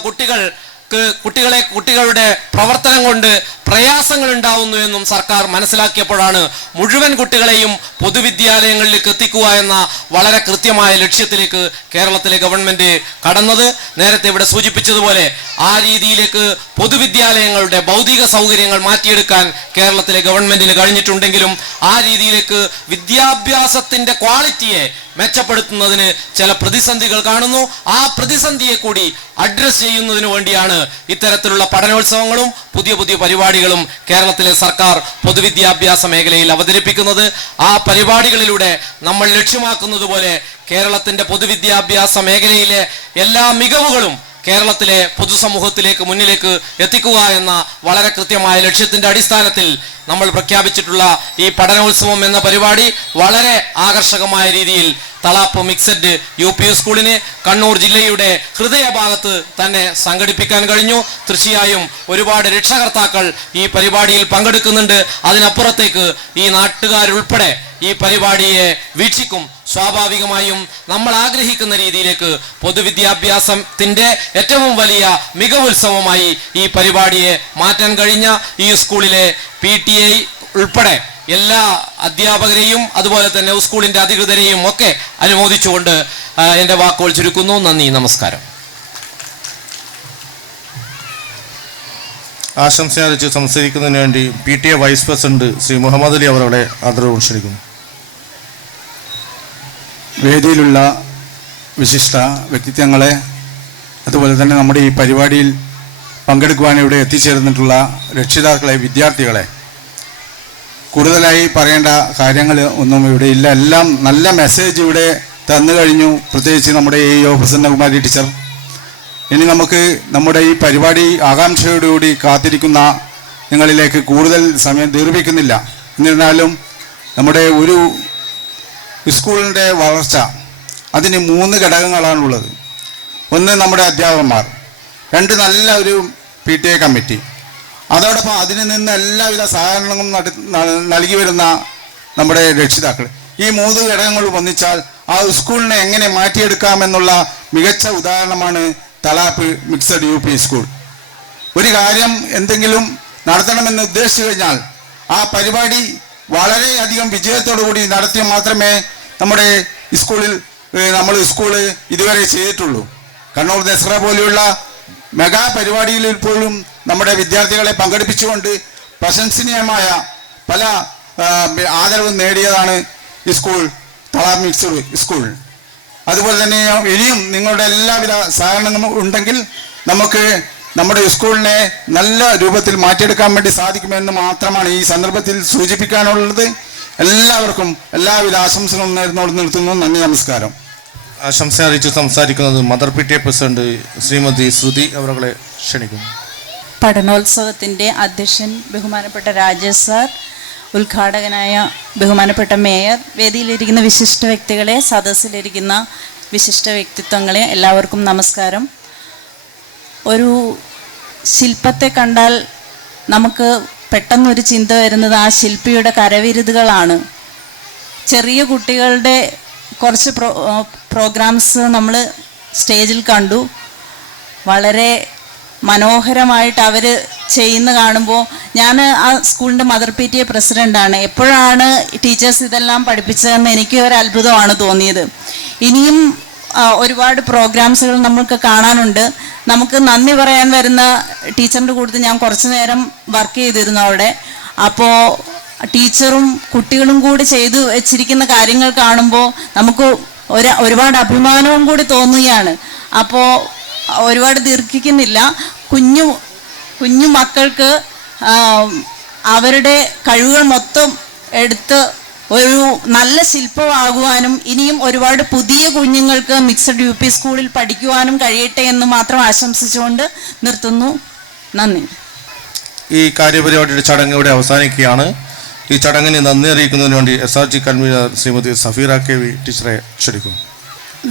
കുട്ടികളുടെ പ്രവർത്തനം കൊണ്ട് പ്രയാസങ്ങൾ ഉണ്ടാവുന്നു എന്നും സർക്കാർ മനസ്സിലാക്കിയപ്പോഴാണ് മുഴുവൻ കുട്ടികളെയും പൊതുവിദ്യാലയങ്ങളിലേക്ക് എത്തിക്കുക എന്ന വളരെ കൃത്യമായ ലക്ഷ്യത്തിലേക്ക് കേരളത്തിലെ ഗവൺമെന്റ് കടന്നത്. നേരത്തെ ഇവിടെ സൂചിപ്പിച്ചതുപോലെ ആ രീതിയിലേക്ക് പൊതുവിദ്യാലയങ്ങളുടെ ഭൗതിക സൗകര്യങ്ങൾ മാറ്റിയെടുക്കാൻ കേരളത്തിലെ ഗവൺമെന്റിന് കഴിഞ്ഞിട്ടുണ്ടെങ്കിലും ആ രീതിയിലേക്ക് വിദ്യാഭ്യാസത്തിന്റെ ക്വാളിറ്റിയെ മെച്ചപ്പെടുത്തുന്നതിന് ചില പ്രതിസന്ധികൾ കാണുന്നു. ആ പ്രതിസന്ധിയെ കൂടി അഡ്രസ് ചെയ്യുന്നതിന് വേണ്ടിയാണ് ഇത്തരത്തിലുള്ള പഠനോത്സവങ്ങളും പുതിയ പരിപാടികളും കേരളത്തിലെ സർക്കാർ പൊതുവിദ്യാഭ്യാസ മേഖലയിൽ അവതരിപ്പിക്കുന്നത്. ആ പരിപാടികളിലൂടെ നമ്മൾ ലക്ഷ്യമാക്കുന്നത് പോലെ കേരളത്തിന്റെ പൊതുവിദ്യാഭ്യാസ മേഖലയിലെ എല്ലാ മികവുകളും കേരളത്തിലെ പൊതുസമൂഹത്തിലേക്ക് മുന്നിലേക്ക് എത്തിക്കുക എന്ന വളരെ കൃത്യമായ ലക്ഷ്യത്തിന്റെ അടിസ്ഥാനത്തിൽ നമ്മൾ പ്രഖ്യാപിച്ചിട്ടുള്ള ഈ പഠനോത്സവം എന്ന പരിപാടി വളരെ ആകർഷകമായ രീതിയിൽ തളാപ്പ് മിക്സഡ് UP സ്കൂളിന് കണ്ണൂർ ജില്ലയുടെ ഹൃദയഭാഗത്ത് തന്നെ സംഘടിപ്പിക്കാൻ കഴിഞ്ഞു. തീർച്ചയായും ഒരുപാട് രക്ഷകർത്താക്കൾ ഈ പരിപാടിയിൽ പങ്കെടുക്കുന്നുണ്ട്. അതിനപ്പുറത്തേക്ക് ഈ നാട്ടുകാരുൾപ്പെടെ ഈ പരിപാടിയെ വീക്ഷിക്കും. സ്വാഭാവികമായും നമ്മൾ ആഗ്രഹിക്കുന്ന രീതിയിലേക്ക് പൊതുവിദ്യാഭ്യാസത്തിന്റെ ഏറ്റവും വലിയ മികവുത്സവമായി ഈ പരിപാടിയെ മാറ്റാൻ കഴിഞ്ഞ ഈ സ്കൂളിലെ PTA ഉൾപ്പെടെ എല്ലാ അധ്യാപകരെയും അതുപോലെ തന്നെ സ്കൂളിന്റെ അധികൃതരെയും ഒക്കെ അനുമോദിച്ചുകൊണ്ട് എൻ്റെ വാക്കുകൾ ചുരുക്കുന്നു. നന്ദി, നമസ്കാരം. ആശംസ അറിയിച്ച് സംസാരിക്കുന്നതിന് വേണ്ടി PTA vice president Shri Muhammad Ali അവരുടെ ആദരവ് ക്ഷണിക്കുന്നു. വേദിയിലുള്ള വിശിഷ്ട വ്യക്തിത്വങ്ങളെ, അതുപോലെ തന്നെ നമ്മുടെ ഈ പരിപാടിയിൽ പങ്കെടുക്കുവാൻ ഇവിടെ എത്തിച്ചേർന്നിട്ടുള്ള രക്ഷിതാക്കളെ, വിദ്യാർത്ഥികളെ, കൂടുതലായി പറയേണ്ട കാര്യങ്ങൾ ഒന്നും ഇവിടെ ഇല്ല. എല്ലാം നല്ല മെസ്സേജ് ഇവിടെ തന്നു കഴിഞ്ഞു. പ്രത്യേകിച്ച് നമ്മുടെ AEO പ്രസന്നകുമാരി ടീച്ചർ. ഇനി നമുക്ക് നമ്മുടെ ഈ പരിപാടി ആകാംക്ഷയോടുകൂടി കാത്തിരിക്കുന്ന നിങ്ങളിലേക്ക് കൂടുതൽ സമയം ദീർഘിക്കുന്നില്ല. എന്നിരുന്നാലും നമ്മുടെ ഒരു സ്കൂളിൻ്റെ വളർച്ച അതിന് 3 അതോടൊപ്പം അതിൽ നിന്ന് എല്ലാവിധ സഹകരണങ്ങളും നൽകി വരുന്ന നമ്മുടെ രക്ഷിതാക്കൾ. ഈ 3 ഘടകങ്ങളും ഒന്നിച്ചാൽ ആ സ്കൂളിനെ എങ്ങനെ മാറ്റിയെടുക്കാമെന്നുള്ള മികച്ച ഉദാഹരണമാണ് തളാപ്പ് മിക്സഡ് UP സ്കൂൾ. ഒരു കാര്യം എന്തെങ്കിലും നടത്തണമെന്ന് ഉദ്ദേശിച്ചു കഴിഞ്ഞാൽ ആ പരിപാടി വളരെയധികം വിജയത്തോടു കൂടി നടത്തിയാൽ മാത്രമേ നമ്മുടെ സ്കൂള് ഇതുവരെ ചെയ്തിട്ടുള്ളൂ. കണ്ണൂർ ദസറ പോലെയുള്ള മെഗാ പരിപാടിയിൽ പോലും നമ്മുടെ വിദ്യാർത്ഥികളെ പങ്കെടുപ്പിച്ചുകൊണ്ട് പ്രശംസനീയമായ പല ആദരവും നേടിയതാണ് ഈ സ്കൂൾ, തളാപ്പ് മിക്സഡ് സ്കൂൾ. അതുപോലെ തന്നെ ഇനിയും നിങ്ങളുടെ എല്ലാവിധ സഹകരണങ്ങളും ഉണ്ടെങ്കിൽ നമുക്ക് നമ്മുടെ സ്കൂളിനെ നല്ല രൂപത്തിൽ മാറ്റിയെടുക്കാൻ വേണ്ടി സാധിക്കുമെന്ന് മാത്രമാണ് ഈ സന്ദർഭത്തിൽ സൂചിപ്പിക്കാനുള്ളത്. എല്ലാവർക്കും എല്ലാവിധ ആശംസകളും നേർന്നോട് നിർത്തുന്നു. നന്ദി, നമസ്കാരം. ആശംസ അറിയിച്ച് സംസാരിക്കുന്നത് മദർ PTA പ്രസിഡന്റ് ശ്രീമതി ശ്രുതി അവരെ ക്ഷണിക്കുന്നു. പഠനോത്സവത്തിൻ്റെ അധ്യക്ഷൻ ബഹുമാനപ്പെട്ട രാജേഷ് സാർ, ഉദ്ഘാടകനായ ബഹുമാനപ്പെട്ട മേയർ, വേദിയിലിരിക്കുന്ന വിശിഷ്ട വ്യക്തികളെ, സദസ്സിലിരിക്കുന്ന വിശിഷ്ട വ്യക്തിത്വങ്ങളെ, എല്ലാവർക്കും നമസ്കാരം. ഒരു ശില്പത്തെ കണ്ടാൽ നമുക്ക് പെട്ടെന്നൊരു ചിന്ത വരുന്നത് ആ ശില്പിയുടെ കരവിരുതുകളാണ്. ചെറിയ കുട്ടികളുടെ കുറച്ച് പ്രോഗ്രാംസ് നമ്മൾ സ്റ്റേജിൽ കണ്ടു. വളരെ മനോഹരമായിട്ട് അവർ ചെയ്യുന്ന കാണുമ്പോൾ, ഞാൻ ആ സ്കൂളിൻ്റെ മദർ PTA പ്രസിഡൻ്റാണ്. എപ്പോഴാണ് ടീച്ചേഴ്സ് ഇതെല്ലാം പഠിപ്പിച്ചതെന്ന് എനിക്ക് ഒരു അത്ഭുതമാണ് തോന്നിയത്. ഇനിയും ഒരുപാട് പ്രോഗ്രാംസുകൾ നമുക്ക് കാണാനുണ്ട്. നമുക്ക് നന്ദി പറയാൻ വരുന്ന ടീച്ചറിൻ്റെ കൂട്ടത്തിൽ ഞാൻ കുറച്ച് നേരം വർക്ക് ചെയ്തിരുന്നു അവിടെ. അപ്പോൾ ടീച്ചറും കുട്ടികളും കൂടി ചെയ്തു വെച്ചിരിക്കുന്ന കാര്യങ്ങൾ കാണുമ്പോൾ നമുക്ക് ഒരുപാട് അഭിമാനവും കൂടി തോന്നുകയാണ്. അപ്പോൾ ഒരുപാട് ദീർഘിക്കുന്നില്ല. കുഞ്ഞു മക്കൾക്ക് അവരുടെ കഴിവുകൾ മൊത്തം എടുത്ത് ഒരു നല്ല ശില്പമാകുവാനും ഇനിയും ഒരുപാട് പുതിയ കുഞ്ഞുങ്ങൾക്ക് മിക്സഡ് UP സ്കൂളിൽ പഠിക്കുവാനും കഴിയട്ടെ എന്ന് മാത്രം ആശംസിച്ചുകൊണ്ട് നിർത്തുന്നു. നന്ദി. ഈ കാര്യപരിപാടിയുടെ ചടങ്ങ് ഇവിടെ അവസാനിക്കുകയാണ്. ഈ ചടങ്ങിന് നന്ദി അറിയിക്കുന്നതിന് വേണ്ടി SRG convener Shrimati Safeera KV ടീച്ചറെ ക്ഷണിക്കുന്നു.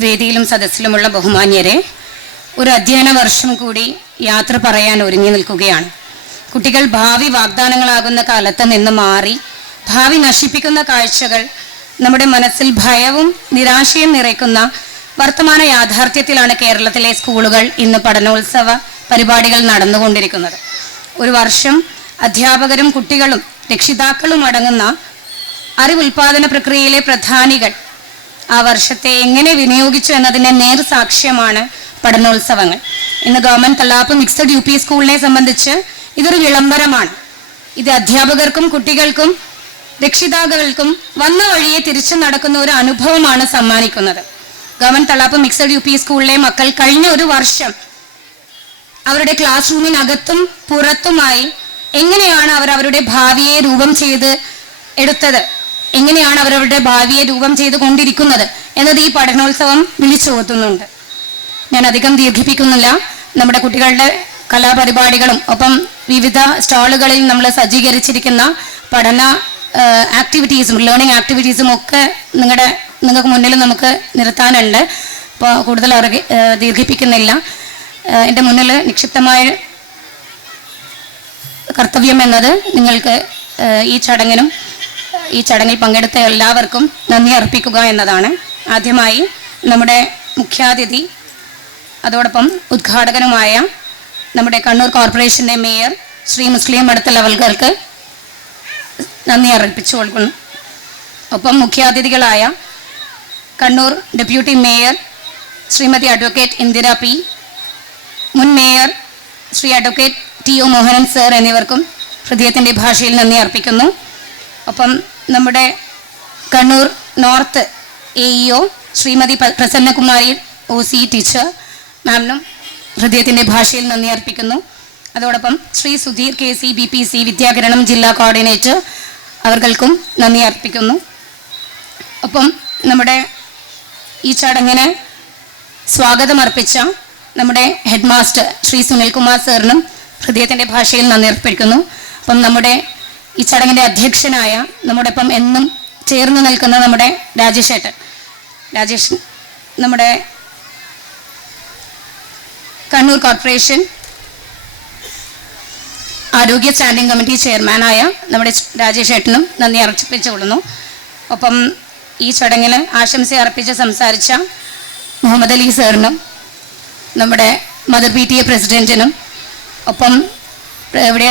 വേദിയിലും സദസ്സിലുമുള്ള ബഹുമാന്യരെ, ഒരു അധ്യയന വർഷം കൂടി യാത്ര പറയാൻ ഒരുങ്ങി നിൽക്കുകയാണ്. കുട്ടികൾ ഭാവി വാഗ്ദാനങ്ങളാകുന്ന കാലത്ത് നിന്ന് മാറി ഭാവി നശിപ്പിക്കുന്ന കാഴ്ചകൾ നമ്മുടെ മനസ്സിൽ ഭയവും നിരാശയും നിറയ്ക്കുന്ന വർത്തമാന യാഥാർത്ഥ്യത്തിലാണ് കേരളത്തിലെ സ്കൂളുകൾ ഇന്ന് പഠനോത്സവ പരിപാടികൾ നടന്നുകൊണ്ടിരിക്കുന്നത്. ഒരു വർഷം അധ്യാപകരും കുട്ടികളും രക്ഷിതാക്കളും അടങ്ങുന്ന അറിവുൽപാദന പ്രക്രിയയിലെ പ്രധാനികൾ ആ വർഷത്തെ എങ്ങനെ വിനിയോഗിച്ചു എന്നതിൻ്റെ നേർസാക്ഷ്യമാണ് പഠനോത്സവങ്ങൾ. ഇന്ന് ഗവൺമെൻറ് തളാപ്പ് മിക്സഡ് UP സ്കൂളിനെ സംബന്ധിച്ച് ഇതൊരു വിളംബരമാണ്. ഇത് അധ്യാപകർക്കും കുട്ടികൾക്കും രക്ഷിതാക്കൾക്കും വന്ന വഴിയെ തിരിച്ചു നടക്കുന്ന ഒരു അനുഭവമാണ് സമ്മാനിക്കുന്നത്. ഗവൺമെൻറ് തളാപ്പ് മിക്സഡ് UP സ്കൂളിലെ മക്കൾ കഴിഞ്ഞ ഒരു വർഷം അവരുടെ ക്ലാസ് റൂമിനകത്തും പുറത്തുമായി എങ്ങനെയാണ് അവരുടെ ഭാവിയെ രൂപം ചെയ്ത് എടുത്തത്, എങ്ങനെയാണ് അവരുടെ ഭാവിയെ രൂപം ചെയ്ത് കൊണ്ടിരിക്കുന്നത് എന്നത് ഈ പഠനോത്സവം വിളിച്ചോതുന്നുണ്ട്. ഞാൻ അധികം ദീർഘിപ്പിക്കുന്നില്ല. നമ്മുടെ കുട്ടികളുടെ കലാപരിപാടികളും ഒപ്പം വിവിധ സ്റ്റാളുകളിൽ നമ്മൾ സജ്ജീകരിച്ചിരിക്കുന്ന പഠന ആക്ടിവിറ്റീസും ലേണിംഗ് ആക്ടിവിറ്റീസും ഒക്കെ നിങ്ങൾക്ക് മുന്നിൽ നമുക്ക് നിർത്താനുണ്ട്. അപ്പോൾ കൂടുതൽ ദീർഘിപ്പിക്കുന്നില്ല. എൻ്റെ മുന്നിൽ നിക്ഷിപ്തമായ കർത്തവ്യം എന്നത് നിങ്ങൾക്ക് ഈ ചടങ്ങിൽ പങ്കെടുത്ത എല്ലാവർക്കും നന്ദി അർപ്പിക്കുക എന്നതാണ്. ആദ്യമായി നമ്മുടെ മുഖ്യാതിഥി അതോടൊപ്പം ഉദ്ഘാടകനുമായ നമ്മുടെ കണ്ണൂർ കോർപ്പറേഷൻ്റെ മേയർ ശ്രീ മുസ്ലിം മഠത്തിൽ അവർക്ക് നന്ദി അർപ്പിച്ചു കൊടുക്കുന്നു. ഒപ്പം മുഖ്യാതിഥികളായ Kannur deputy mayor Shrimati advocate Indira P, മുൻ mayor Shri advocate TO Mohanan sir എന്നിവർക്കും ഹൃദയത്തിൻ്റെ ഭാഷയിൽ നന്ദി അർപ്പിക്കുന്നു. ഒപ്പം നമ്മുടെ Kannur north AEO Shrimati Prasannakumari OC teacher മാമിനും ഹൃദയത്തിൻ്റെ ഭാഷയിൽ നന്ദി അർപ്പിക്കുന്നു. അതോടൊപ്പം ശ്രീ സുധീർ KC BPC വിദ്യാകരണം ജില്ലാ കോർഡിനേറ്റർ അവർക്കും നന്ദി അർപ്പിക്കുന്നു. ഒപ്പം നമ്മുടെ ഈ ചടങ്ങിന് സ്വാഗതം അർപ്പിച്ച നമ്മുടെ ഹെഡ് മാസ്റ്റർ ശ്രീ സുനിൽകുമാർ സാറിനും ഹൃദയത്തിൻ്റെ ഭാഷയിൽ നന്ദി അർപ്പിക്കുന്നു. അപ്പം നമ്മുടെ ഈ ചടങ്ങിൻ്റെ അധ്യക്ഷനായ നമ്മോടൊപ്പം എന്നും ചേർന്ന് നിൽക്കുന്ന നമ്മുടെ രാജേഷ് നമ്മുടെ കണ്ണൂർ കോർപ്പറേഷൻ ആരോഗ്യ സ്റ്റാൻഡിംഗ് കമ്മിറ്റി ചെയർമാനായ നമ്മുടെ രാജേഷ് ഏട്ടനും നന്ദി അർപ്പിച്ചുകൊള്ളുന്നു. ഒപ്പം ഈ ചടങ്ങിൽ ആശംസ അർപ്പിച്ച് സംസാരിച്ച മുഹമ്മദ് അലി സാറിനും നമ്മുടെ മദർ PTA പ്രസിഡന്റിനും ഒപ്പം ഇവിടെ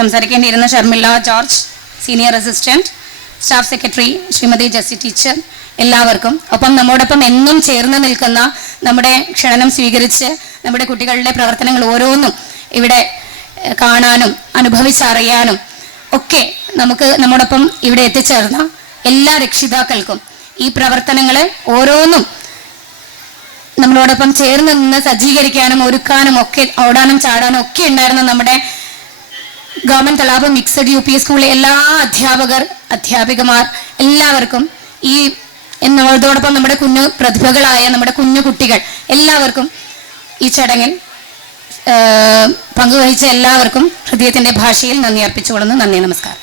സംസാരിക്കേണ്ടിയിരുന്ന Sharmila George senior assistant staff secretary Shrimati Jessy teacher എല്ലാവർക്കും, ഒപ്പം നമ്മോടൊപ്പം എന്നും ചേർന്ന് നിൽക്കുന്ന നമ്മുടെ ക്ഷണം സ്വീകരിച്ച് നമ്മുടെ കുട്ടികളുടെ പ്രവർത്തനങ്ങൾ ഓരോന്നും ഇവിടെ കാണാനും അനുഭവിച്ചറിയാനും ഒക്കെ നമ്മോടൊപ്പം ഇവിടെ എത്തിച്ചേർന്ന എല്ലാ രക്ഷിതാക്കൾക്കും ഈ പ്രവർത്തനങ്ങളെ ഓരോന്നും നമ്മളോടൊപ്പം ചേർന്ന് നിന്ന് സജ്ജീകരിക്കാനും ഒരുക്കാനും ഒക്കെ ഓടാനും ചാടാനും ഒക്കെ ഉണ്ടായിരുന്ന നമ്മുടെ ഗവൺമെന്റ് തളാപ്പ് മിക്സഡ് UP സ്കൂളിലെ എല്ലാ അധ്യാപികമാർ എല്ലാവർക്കും ഈ എന്നതോടൊപ്പം നമ്മുടെ കുഞ്ഞു പ്രതിഭകളായ നമ്മുടെ കുഞ്ഞു കുട്ടികൾ എല്ലാവർക്കും ഈ ചടങ്ങിൽ പങ്കുവഹിച്ച എല്ലാവർക്കും ഹൃദയത്തിന്റെ ഭാഷയിൽ നന്ദി അർപ്പിച്ചുകൊള്ളുന്നു. നന്ദി, നമസ്കാരം.